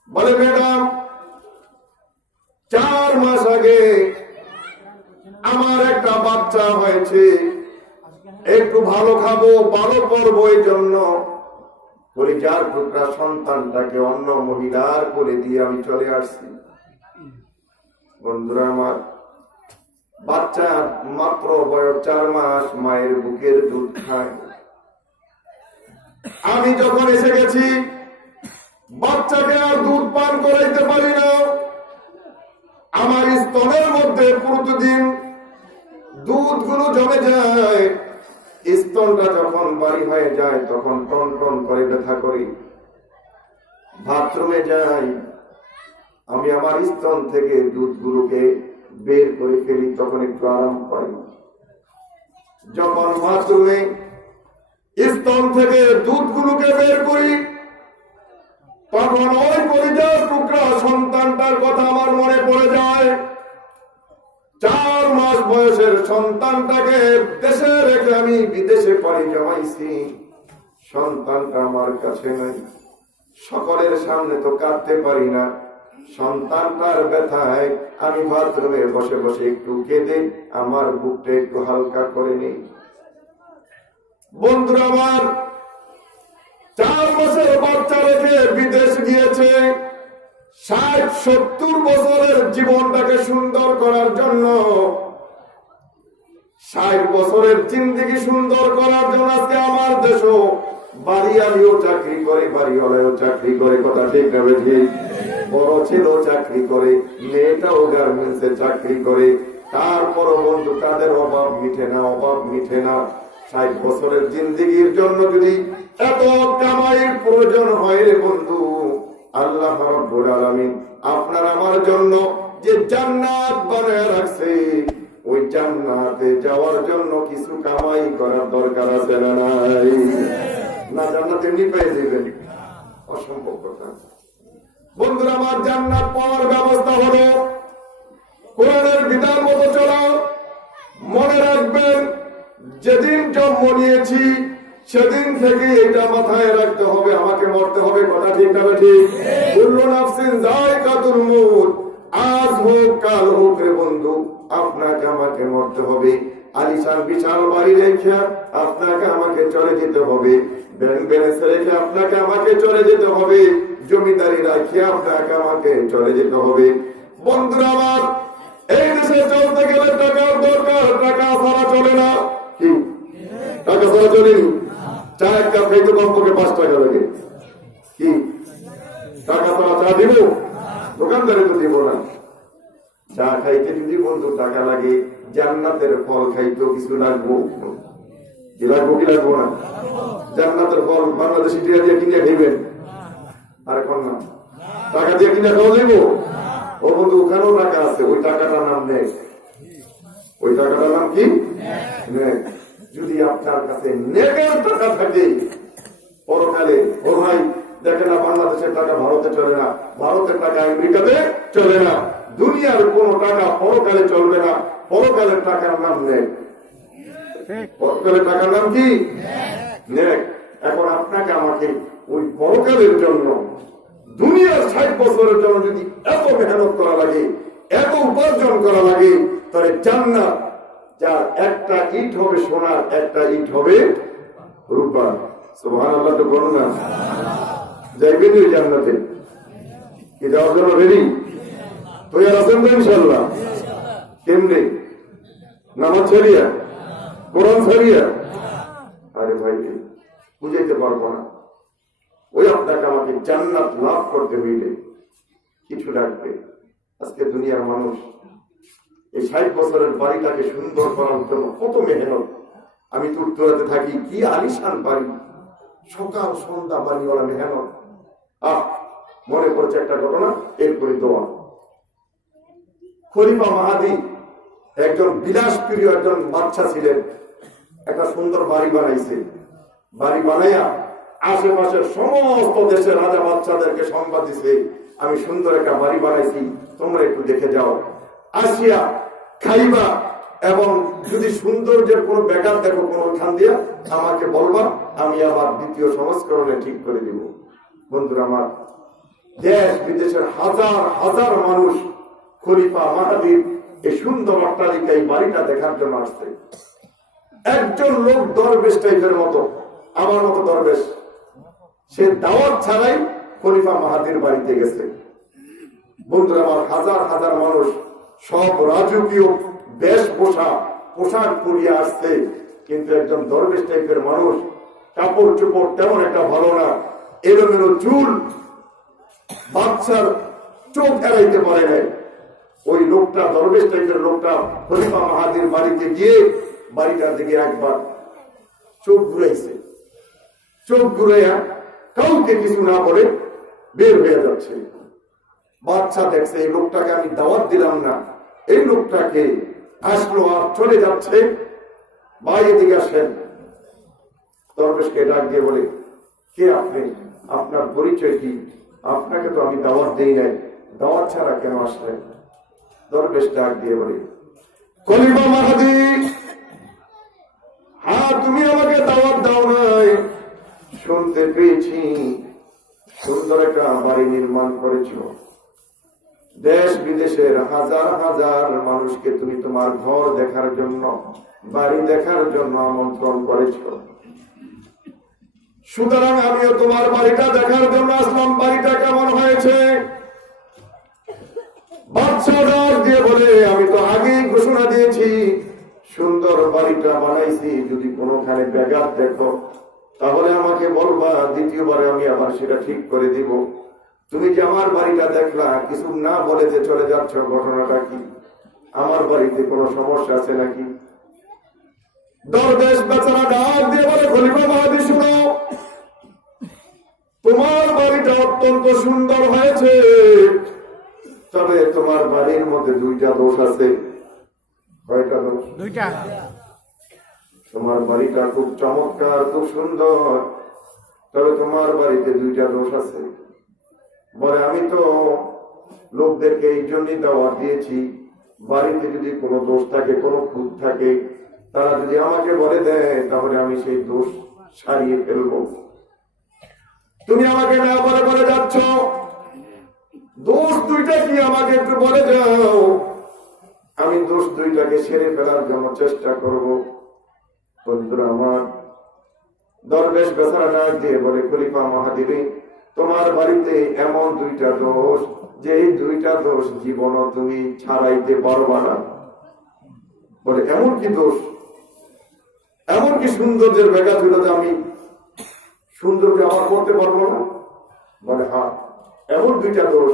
বলে, ম্যাডাম 4 মাস আগে আমার একটা বাচ্চা হয়েছে, একটু ভালো খাবো, ভালো করবো, এই জন্য পরিজার টুকরা সন্তানটাকে অন্য মহিলার করে দিয়ে আমি চলে আসছি। বন্ধুরা আমার, বাচ্চা মাত্র বয়স 4 মাস, মায়ের বুকের দুধ খায়। আমি যখন এসে গেছি, বাচ্চাকে আর দুধ পান করাইতে পারি না। আমার স্তনের মধ্যে প্রতিদিন দুধগুলো জমে যায়, স্তনটা যখন বাড়ি হয়ে যায় তখন টন টন করে ব্যথা করি। বাথরুমে যাই, আমি আমার স্তন থেকে দুধগুলোকে বের করে ফেলি, তখন একটু আরাম পাই। যখন বাথরুমে স্তন থেকে দুধগুলোকে বের করি, তখন ওই পরিচয় টুকরা সন্তানটার কথা আমার মনে পড়ে যায়। 4 মাস বয়সের সন্তানটাকে দেশে রেখে আমি বিদেশে পাড়ি জমাইছি, সন্তানটা আমার কাছে নাই। সকলের সামনে তো কাঁদতে পারি না, সন্তানটার ব্যথায় আমি বাথরুমে বসে বসে একটু কেঁদে আমার বুকটা একটু হালকা করে নিই। বন্ধুরা আমার, 4 মাসের বাচ্চা রেখে বিদেশ গিয়েছে, 60-70 বছরের জীবনটাকে সুন্দর করার জন্য, 60 বছরের জিন্দেগি সুন্দর করার জন্য আজকে আমার দেশও বাড়িওয়ালিও চাকরি করে, বাড়িওয়ালাও চাকরি করে, কথা ঠিক না ঠিক? বড় ছেলেও চাকরি করে, মেয়েটাও গার্মেন্টসে চাকরি করে, তারপরও বন্ধু তাদের অভাব মিটে না, অভাব মিটে না। 60 বছরের জিন্দেগির জন্য যদি এত কামাইয়ের প্রয়োজন হয় রে বন্ধু, আল্লাহ রাব্বুল আলামিন আপনার আমার জন্য যে জান্নাত বানায় রাখছে, ওই জান্নাতে যাওয়ার জন্য কিছু কামাই করার দরকার আছে না নাই? না জান্নাত এমনি পেয়ে যাবেন? অসম্ভব কথা। বন্ধুরা আমার, জান্নাত পাওয়ার ব্যবস্থা হলো কোরআনের বিধান মতো চলা। মনে রাখবেন, যেদিন জন্ম নিয়েছি সেদিন থেকে এটা মাথায় রাখতে হবে, আমাকে মরতে হবে, কথা ঠিক না ঠিক? কুল্লু নাফসিন যায়কাতুল মউত, আজ হোক কাল হোক রে বন্ধু, আপনাকে আমাকে মরতে হবে। আলিশান বিশাল বাড়ি রেখে আপনাকে আমাকে চলে যেতে হবে, ব্যাংক ব্যালেন্স রেখে আপনাকে আমাকে চলে যেতে হবে, জমিদারি রাখিয়ে আপনাকে আমাকে চলে যেতে হবে। বন্ধুরা আমার, এই দেশে চলতে গেলে টাকার দরকার, টাকা ছাড়া চলে না। কি টাকা ছাড়া চলেনি? চা এক কাপ খাইতে কমপক্ষে 5 টাকা লাগে। কি টাকা ছাড়া চা দিব? দোকানদারে তো দিব না। চা খাইতে যদি বন্ধু টাকা লাগে, জান্নাতের ফল খাইতেও কিছু লাগবো। কি লাগবো? কি লাগবো না? জান্নাতের ফল বাংলাদেশি টিয়া দিয়ে কিনে খাইবেন? আর এখন না, টাকা দিয়ে কিনে খাওয়া যাইব? ও বন্ধু, ওখানেও টাকা আছে, ওই টাকাটার নাম নেই। ওই টাকাটার নাম কি? যদি আপনার কাছে নেকের টাকা থাকে, পরকালে ও ভাই দেখে না, বাংলাদেশের টাকা ভারতে চলে না, ভারতের টাকা আমেরিকাতে চলে না, দুনিয়ার কোন টাকা পরকালে চলবে না। পরকালের টাকার নাম নেই। পরকালের টাকার নাম কি? নেক। এখন আপনাকে আমাকে ওই পরকালের জন্য, দুনিয়ার 60 বছরের জন্য যদি এত মেহনত করা লাগে, এত উপার্জন করা লাগে, তাহলে জান্নাত যার একটা ইট হবে সোনার, একটা ইট হবে রূপার। সুবহানাল্লাহ তো বলুন না। যাইবেন ওই জান্নাতে? কি যাওয়ার জন্য রেডি? তৈরি আছেন তো ইনশাল্লাহ? কেমনে? নামাজ ছাড়িয়া, কোরআন ছাড়িয়া? আরে ভাই, বুঝাইতে পারবো না। ওই আপনাকে আমাকে জান্নাত লাভ করতে হইলে কিছু লাগবে। আজকে দুনিয়ার মানুষ এই 60 বছরের বাড়িটাকে সুন্দর করার জন্য কত মেহনত। আমি তো উত্তরাতে থাকি, কি আলিশান বাড়ি, সকাল সন্ধ্যা বাড়িওয়ালা মেহনত। মনে পড়ছে একটা ঘটনা, এরপরে দোয়া। খলিফা মাহাদি একজন বিলাসপ্রিয় একজন বাচ্চা ছিলেন, একটা সুন্দর বাড়ি বানাইছে। বাড়ি বানাইয়া আশেপাশের সমস্ত দেশের রাজা বাচ্চাদেরকে সংবাদ দিছে, আমি সুন্দর একটা বাড়ি বানাইছি, তোমরা একটু দেখে যাও, আসিয়া খাইবা, এবং যদি সৌন্দর্যের কোন ব্যাঘাত দেখো কোন স্থান দিয়া আমাকে বলবা, আমি আবার দ্বিতীয় সংস্করণে ঠিক করে দিব। বন্ধুরা আমার, দেশ বিদেশের হাজার হাজার মানুষ খলিফা মাহাদির এই সুন্দর অট্টালিকা, এই বাড়িটা দেখার জন্য আসছে। একজন লোক দরবেশ টাইপের মতো, আমার মতো দরবেশ, সে দাওয়াত ছাড়াই খলিফা মাহাদির বাড়িতে গেছে। বন্ধুরা আমার, হাজার হাজার মানুষ সব রাজকীয় বেশ পোশাক পরিয়ে আসছে, কিন্তু একজন দরবেশ টাইপের মানুষ, কাপড় চোপড় তেমন একটা ভালো না, এলোমেলো চুল, বাচ্চার চোখ এড়াইতে পারে নাই। ওই লোকটা, দরবেশ টাইপের লোকটা খলিফা মাহাদির বাড়িতে গিয়ে বাড়িটার দিকে একবার চোখ ঘুরাইছে। চোখ ঘুরাইয়া কাউকে কিছু না বলে বের হয়ে যাচ্ছে। বাচ্চা দেখছে এই লোকটাকে আমি দাওয়াত দিলাম না, এই লোকটাকে আসলো আর চলে যাচ্ছে, ভাই এদিকে আসেন। দরবেশকে ডাক দিয়ে বলে, কে আপনি, আপনার পরিচয় কি? আপনাকে তো আমি দাওয়াত দেই নাই, দাওয়াত ছাড়া কেন আসলেন? দরবেশ ডাক দিয়ে বলে, খলিফা মাহদী, হ্যাঁ তুমি আমাকে দাওয়াত দাও নাই, শুনতে পেয়েছি সুন্দর একটা বাড়ি নির্মাণ করেছ, দেশ বিদেশের হাজার হাজার মানুষকে তুমি তোমার ঘর দেখার জন্য, বাড়ি দেখার জন্য আমন্ত্রণ করেছ। সুতরাং আমিও তোমার বাড়িটা দেখার জন্য আসলাম, বাড়িটা কেমন হয়েছে? বাদশা ডাক দিয়ে বলে, আমি তো আগেই ঘোষণা দিয়েছি সুন্দর বাড়িটা বানাইছি, যদি কোনোখানে ব্যাঘাত দেখো তাহলে আমাকে বলবা, দ্বিতীয়বারে আমি আবার সেটা ঠিক করে দিব। তুমি যে আমার বাড়িটা দেখলা, কিছু না বলে যে চলে যাচ্ছ, ঘটনাটা কি? আমার বাড়িতে কোনো সমস্যা আছে নাকি? দরবেশ বেচারা ডাক দিয়ে বলে, খলিফা মাহদী শুনো, তোমার বাড়িটা অত্যন্ত সুন্দর হয়েছে, তবে তোমার বাড়ির মধ্যে দুইটা দোষ আছে। কয়টা দোষ? দুইটা। তোমার বাড়িটা খুব চমৎকার, খুব সুন্দর, তবে তোমার বাড়িতে দুইটা দোষ আছে। বলে, আমি তো লোকদেরকে এই জন্যই দাওয়াত দিয়েছি, বাড়িতে যদি কোনো দোষ থাকে, কোনো খুঁত থাকে, তারা যদি আমাকে বলে দেয় তাহলে আমি সেই দোষ সারিয়ে ফেলবো। তুমি আমাকে না বলে বলে যাচ্ছ, দোষ দুইটা কি আমাকে একটু বলে যাও, আমি দোষ দুইটাকে সেরে ফেলার জন্য চেষ্টা করব। বন্ধুরা আমার, দরবেশ বেচারা ডাক দিয়ে বলে, খলিফা মাহদী, তোমার বাড়িতে এমন দুইটা দোষ, যে এই দুইটা দোষ জীবনও তুমি ছাড়াইতে পারবা না। বলে, এমন কি দোষ, এমন কি সৌন্দর্যের ব্যাঘাত হইল যে আমি সৌন্দর্য আমার করতে পারবো না? বলে, হ্যাঁ, এমন দুইটা দোষ,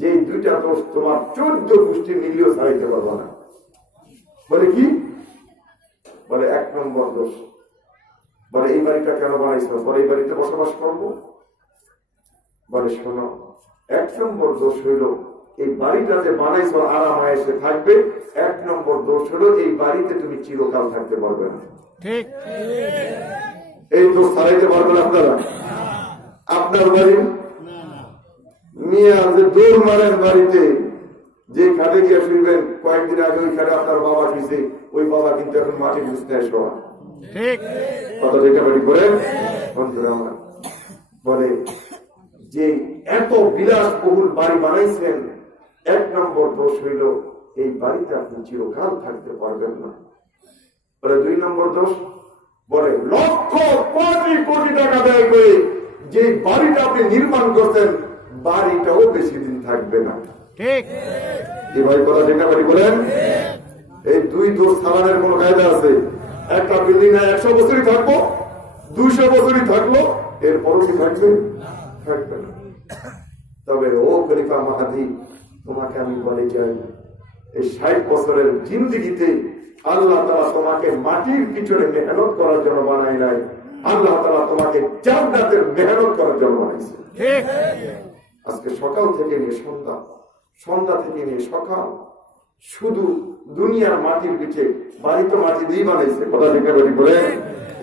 যে দুইটা দোষ তোমার 14 গোষ্ঠী মিলিয়েও ছাড়াইতে পারবো না। বলে, কি? বলে, 1 নম্বর দোষ। বলে, এই বাড়িটা কেন বানাইছো? বলে, এই বাড়িতে বসবাস করবো। বলে, শোনো, 1 নম্বর দোষ হইল এই বাড়িটা যে বানাইছো আরাম এসে থাকবে, 1 নম্বর দোষ হলো এই বাড়িতে তুমি চিরকাল থাকতে পারবে না। ঠিক, এই দোষ ছাড়াইতে পারবেন আপনারা? আপনার বাড়ি মিয়া যে দৌড় মারেন বাড়িতে, যে খাটে গিয়ে শুনবেন, কয়েকদিন আগে ওই খাটে আপনার বাবা শুয়েছে, ওই বাবা কিন্তু এখন মাটির বিছনায় শোয়া। ঠিক কথা যেটা বাড়ি করেন। বন্ধুরা আমার, বলে যে এত বিলাসবহুল বাড়ি বানাইছেন, 1 নম্বর দোষ হইল এই বাড়িতে আপনি চিরকাল থাকতে পারবেন না। বলে, 2 নম্বর দোষ, বলে, লক্ষ কোটি কোটি টাকা ব্যয় করে যে বাড়িটা আপনি নির্মাণ করছেন, বাড়িটাও বেশি দিন থাকবে না। ঠিক, এই ভাই কথা যেটা বাড়ি বলেন। এই 2 দোষ ছাড়ানোর কোন কায়দা আছে? একটা বিল্ডিং 100 বছরই থাকবো, 200 বছরই থাকলো, এরপরও কি থাকবে? থাকবে না। তবে ও খলিফা মাহদী, তোমাকে আমি বলে যাই, এই 60 বছরের জিন্দেগিতে আল্লাহ তাআলা তোমাকে মাটির পিছনে মেহনত করার জন্য বানায় নাই, আল্লাহ তাআলা তোমাকে জান্নাতের মেহনত করার জন্য বানাইছে। ঠিক, আজকে সকাল থেকে নিয়ে সন্ধ্যা, সন্ধ্যা থেকে নিয়ে সকাল, শুধু দুনিয়ার মাটির পিঠে, বাড়ি তো মাটি দিয়ে বানাইছে, কথা থেকে বাড়ি বলে,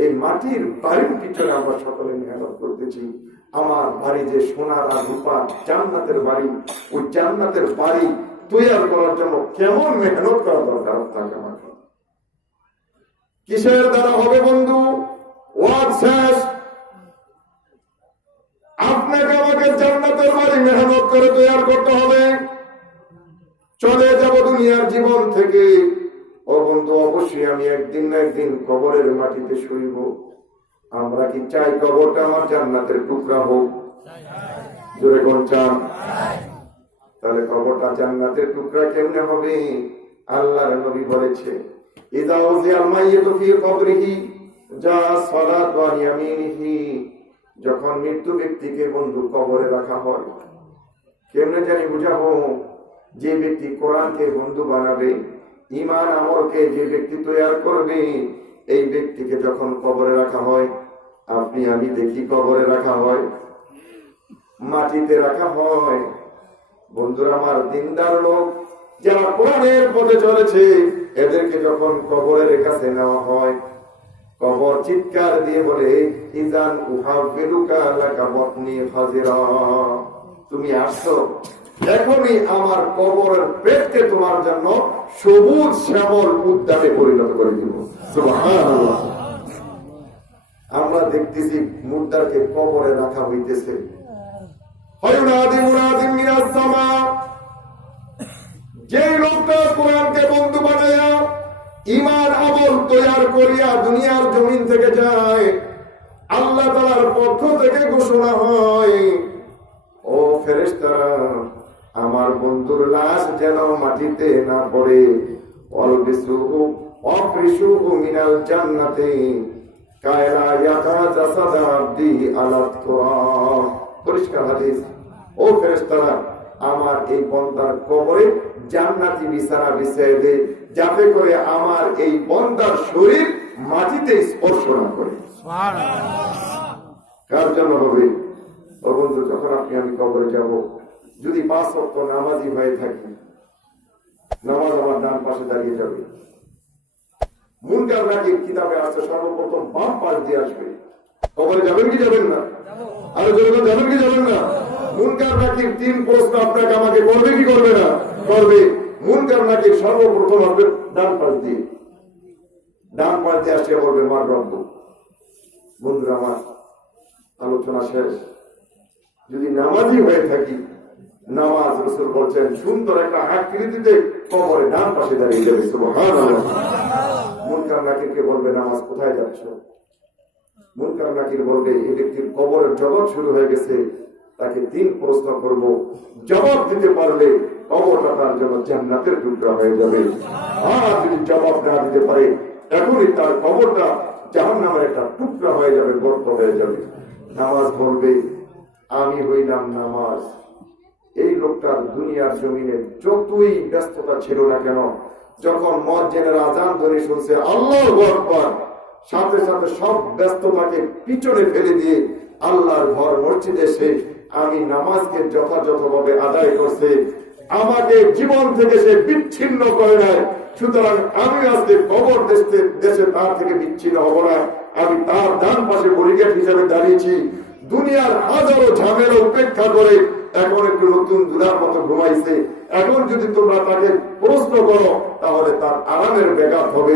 এই মাটির বাড়ির পিছনে আমরা সকলে মেহনত করতেছি। আমার বাড়ি যে সোনার আর রূপা জান্নাতের বাড়ি, ওই জান্নাতের বাড়ি তৈরি করার জন্য কেমন মেহনত করা দরকার থাকে আমাকে। কিসের দ্বারা হবে বন্ধু? ওয়াজ শেষ, আপনাকে আমাকে জান্নাতের বাড়ি মেহনত করে তৈরি করতে হবে। চলে যাব দুনিয়ার জীবন থেকে, ও বন্ধু, অবশ্যই আমি একদিন না একদিন কবরের মাটিতে শুইব। আমরা কি চাই কবরটা আমার জান্নাতের টুকরা হোক? জোরে কোন চান? তাহলে কবরটা জান্নাতের টুকরা কেমনে হবে? আল্লাহর নবী বলেছে, ইযা উযিয়াল মাইয়িতু ফি কবরিহি যা সালাতু আন ইয়ামিনিহি, যখন মৃত্যু ব্যক্তিকে বন্ধু কবরে রাখা হয়, কেমনে জানি বুঝাবো? যে ব্যক্তি কোরআনকে বন্ধু বানাবে, ঈমান আমলকে যে ব্যক্তি তৈরি করবে, এই ব্যক্তিকে যখন কবরে রাখা হয়, আপনি আমি দেখি কবরে রাখা হয়, মাটিতে রাখা হয়। বন্ধুরা আমার, দিনদার লোক যারা কোরআনের পথে চলেছে, এদেরকে যখন কবরের কাছে নেওয়া হয়, কবর চিৎকার দিয়ে বলে, ইজান উহাব্বিরুকা লাকা বাতনি হাজিরা, তুমি আসছো, এখনই আমার কবরের পেটকে তোমার জন্য সবুজ শ্যামল উদ্যানে পরিণত করে দিব। সুবহানাল্লাহ। আমরা দেখতেছি মুর্দাকে কবরে রাখা হইতেছে। যে লোকটা কোরআনকে বন্ধু বানায়া ঈমান আমল তৈয়ার করিয়া দুনিয়ার জমিন থেকে যায়, আল্লাহ তাআলার পক্ষ থেকে ঘোষণা হয়, ও ফেরেশতারা, আমার বন্ধুর লাশ যেন মাটিতে না পড়ে, অলবিসুহু ওয়াফরিশুহু মিনাল জান্নাতি কায়লা ইয়াকা জাসাদা আবদি আলা তুরাব। পরিষ্কার হাদিস। ও ফেরেশতারা, আমার এই বান্দার কবরে জান্নাতি বিছানা বিছিয়ে দে, যাতে করে আমার এই বান্দার শরীর মাটিতে স্পর্শ না করে। সুবহানাল্লাহ। কার জন্য হবে? ও বন্ধু, যখন আপনি আমি কবরে যাব, যদি 5 ওয়াক্ত নামাজি হয়ে থাকি, নামাজ আমার ডান পাশে দাঁড়িয়ে যাবে। মুনকার নাকির কিতাবে আছে সর্বপ্রথম বাম পাশ দিয়ে আসবে। কবরে যাবেন কি যাবেন না? আরো জোরে যাবেন কি যাবেন না? মুনকার নাকির 3 প্রশ্ন আপনাকে আমাকে করবে কি করবে না? করবে। মুনকার নাকির সর্বপ্রথম আসবে ডান পাশ দিয়ে। ডান পাশ দিয়ে আসে বলবে, মার রব্বু। বন্ধুরা আমার, আলোচনা শেষ। যদি নামাজি হয়ে থাকি, নামাজ রাসূল বলছেন সুন্দর একটা আকৃতিতে কবরে ডান পাশে দাঁড়িয়ে যাবে। সুবহানাল্লাহ। মুনকার নাকিরকে বলবে, নামাজ কোথায় যাচ্ছ? মুনকার নাকির বলবে, এই ব্যক্তির কবরের জগৎ শুরু হয়ে গেছে, তাকে 3 প্রশ্ন করব, জবাব দিতে পারলে কবরটা তার জন্য জান্নাতের টুকরা হয়ে যাবে। আর যদি জবাব না দিতে পারে, এখনই তার কবরটা জাহান্নামের একটা টুকরা হয়ে যাবে, গর্ত হয়ে যাবে। নামাজ বলবে, আমি হইলাম নামাজ। এই লোকটার দুনিয়ার জমিনে যতই ব্যস্ততা ছিল না কেন, যখন মুয়াজ্জিনের আযান ধ্বনি শুনছে আল্লাহু আকবার, সাথে সাথে সব ব্যস্ততাকে পিছনে ফেলে দিয়ে আল্লাহর ঘর মসজিদে এসে আমি নামাজকে যথাযথভাবে আদায় করছে। আমাকে জীবন থেকে সে বিচ্ছিন্ন করে নাই, সুতরাং আমি আজকে কবর দেশে তার থেকে বিচ্ছিন্ন হব না। আমি তার ডান পাশে বডিগার্ড হিসেবে দাঁড়িয়েছি। দুনিয়ার হাজারো ঝামেলা উপেক্ষা করে এখন একটু নতুন দুলার মতো ঘুমাইছে। এখন যদি তোমরা তাকে প্রশ্ন করো, তাহলে তার আরামের ব্যাঘাত হবে।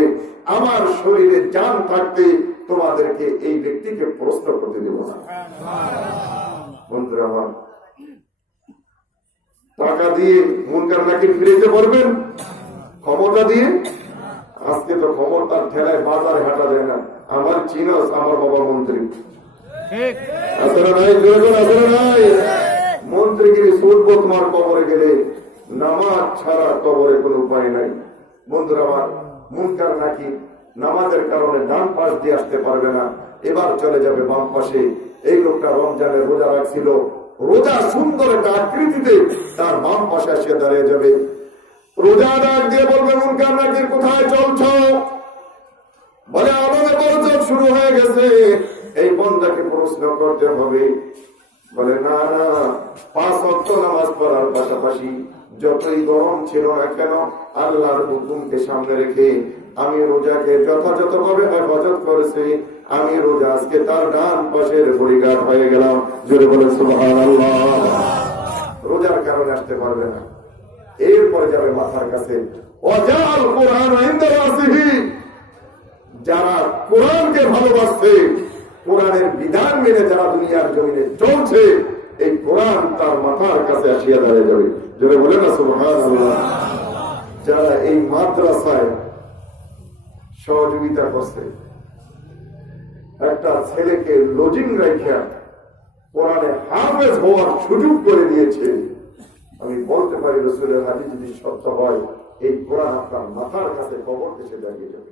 আমার শরীরে জান থাকতে তোমাদেরকে এই ব্যক্তিকে প্রশ্ন করতে দেব না। বন্ধুরা আমার, টাকা দিয়ে মুনকার নাকির ফিরিতে পারবেন? ক্ষমতা দিয়ে? আজকে তো ক্ষমতার ঠেলায় বাজারে হাঁটা যায় না। আমার চিনস, আমার বাবা মন্ত্রী, আসলে নাই, আসলে নাই। মন্ত্রীগিরি শুনবো তোমার কবরে গেলে, নামাজ ছাড়া কবরে কোনো উপায় নাই। বন্ধুরা আমার, মুনকার নাকির নামাজের কারণে ডান পাশ দিয়ে আসতে পারবে না, এবার চলে যাবে বাম পাশে। এই লোকটা রমজানের রোজা রাখছিল, রোজা সুন্দর একটা আকৃতিতে তার বাম পাশে এসে দাঁড়িয়ে যাবে। রোজা ডাক দিয়ে বলবে, মুনকার নাকির কোথায় চলছ? বলে, আমাদের বরজত শুরু হয়ে গেছে। এই বন্দাকে প্রশ্ন করতে হবে। বলে, না না, 5 ওয়াক্ত নামাজ পড়ার পাশাপাশি যতই গরম ছিল না কেন, আল্লাহর হুকুমকে সামনে রেখে আমি রোজাকে যথাযথভাবে হেফাজত করেছি। আমি রোজা আজকে তার ডান পাশের বডিগার্ড হয়ে গেলাম। জোরে বলে সুবহানাল্লাহ। রোজার কারণে আসতে পারবে না। এরপরে যাবে মাথার কাছে, ওয়াজাল কুরআন ইনদা রাসিহি। যারা কোরআনকে ভালোবাসছে, কোরআনের বিধান মেনে যারা দুনিয়ার জমিনে চলছে, এই কোরআন তার মাথার কাছে আসিয়া দাঁড়িয়ে যাবে। জোরে বলে না সুবহানাল্লাহ। যারা এই মাদ্রাসায় সহযোগিতা করছে, একটা ছেলেকে লজিং রাখিয়া কোরআনে হাফেজ হওয়ার সুযোগ করে দিয়েছে, আমি বলতে পারি রাসূলের হাদিস যদি সত্য হয়, এই কোরআন আপনার মাথার কাছে কবর এসে দাঁড়িয়ে যাবে।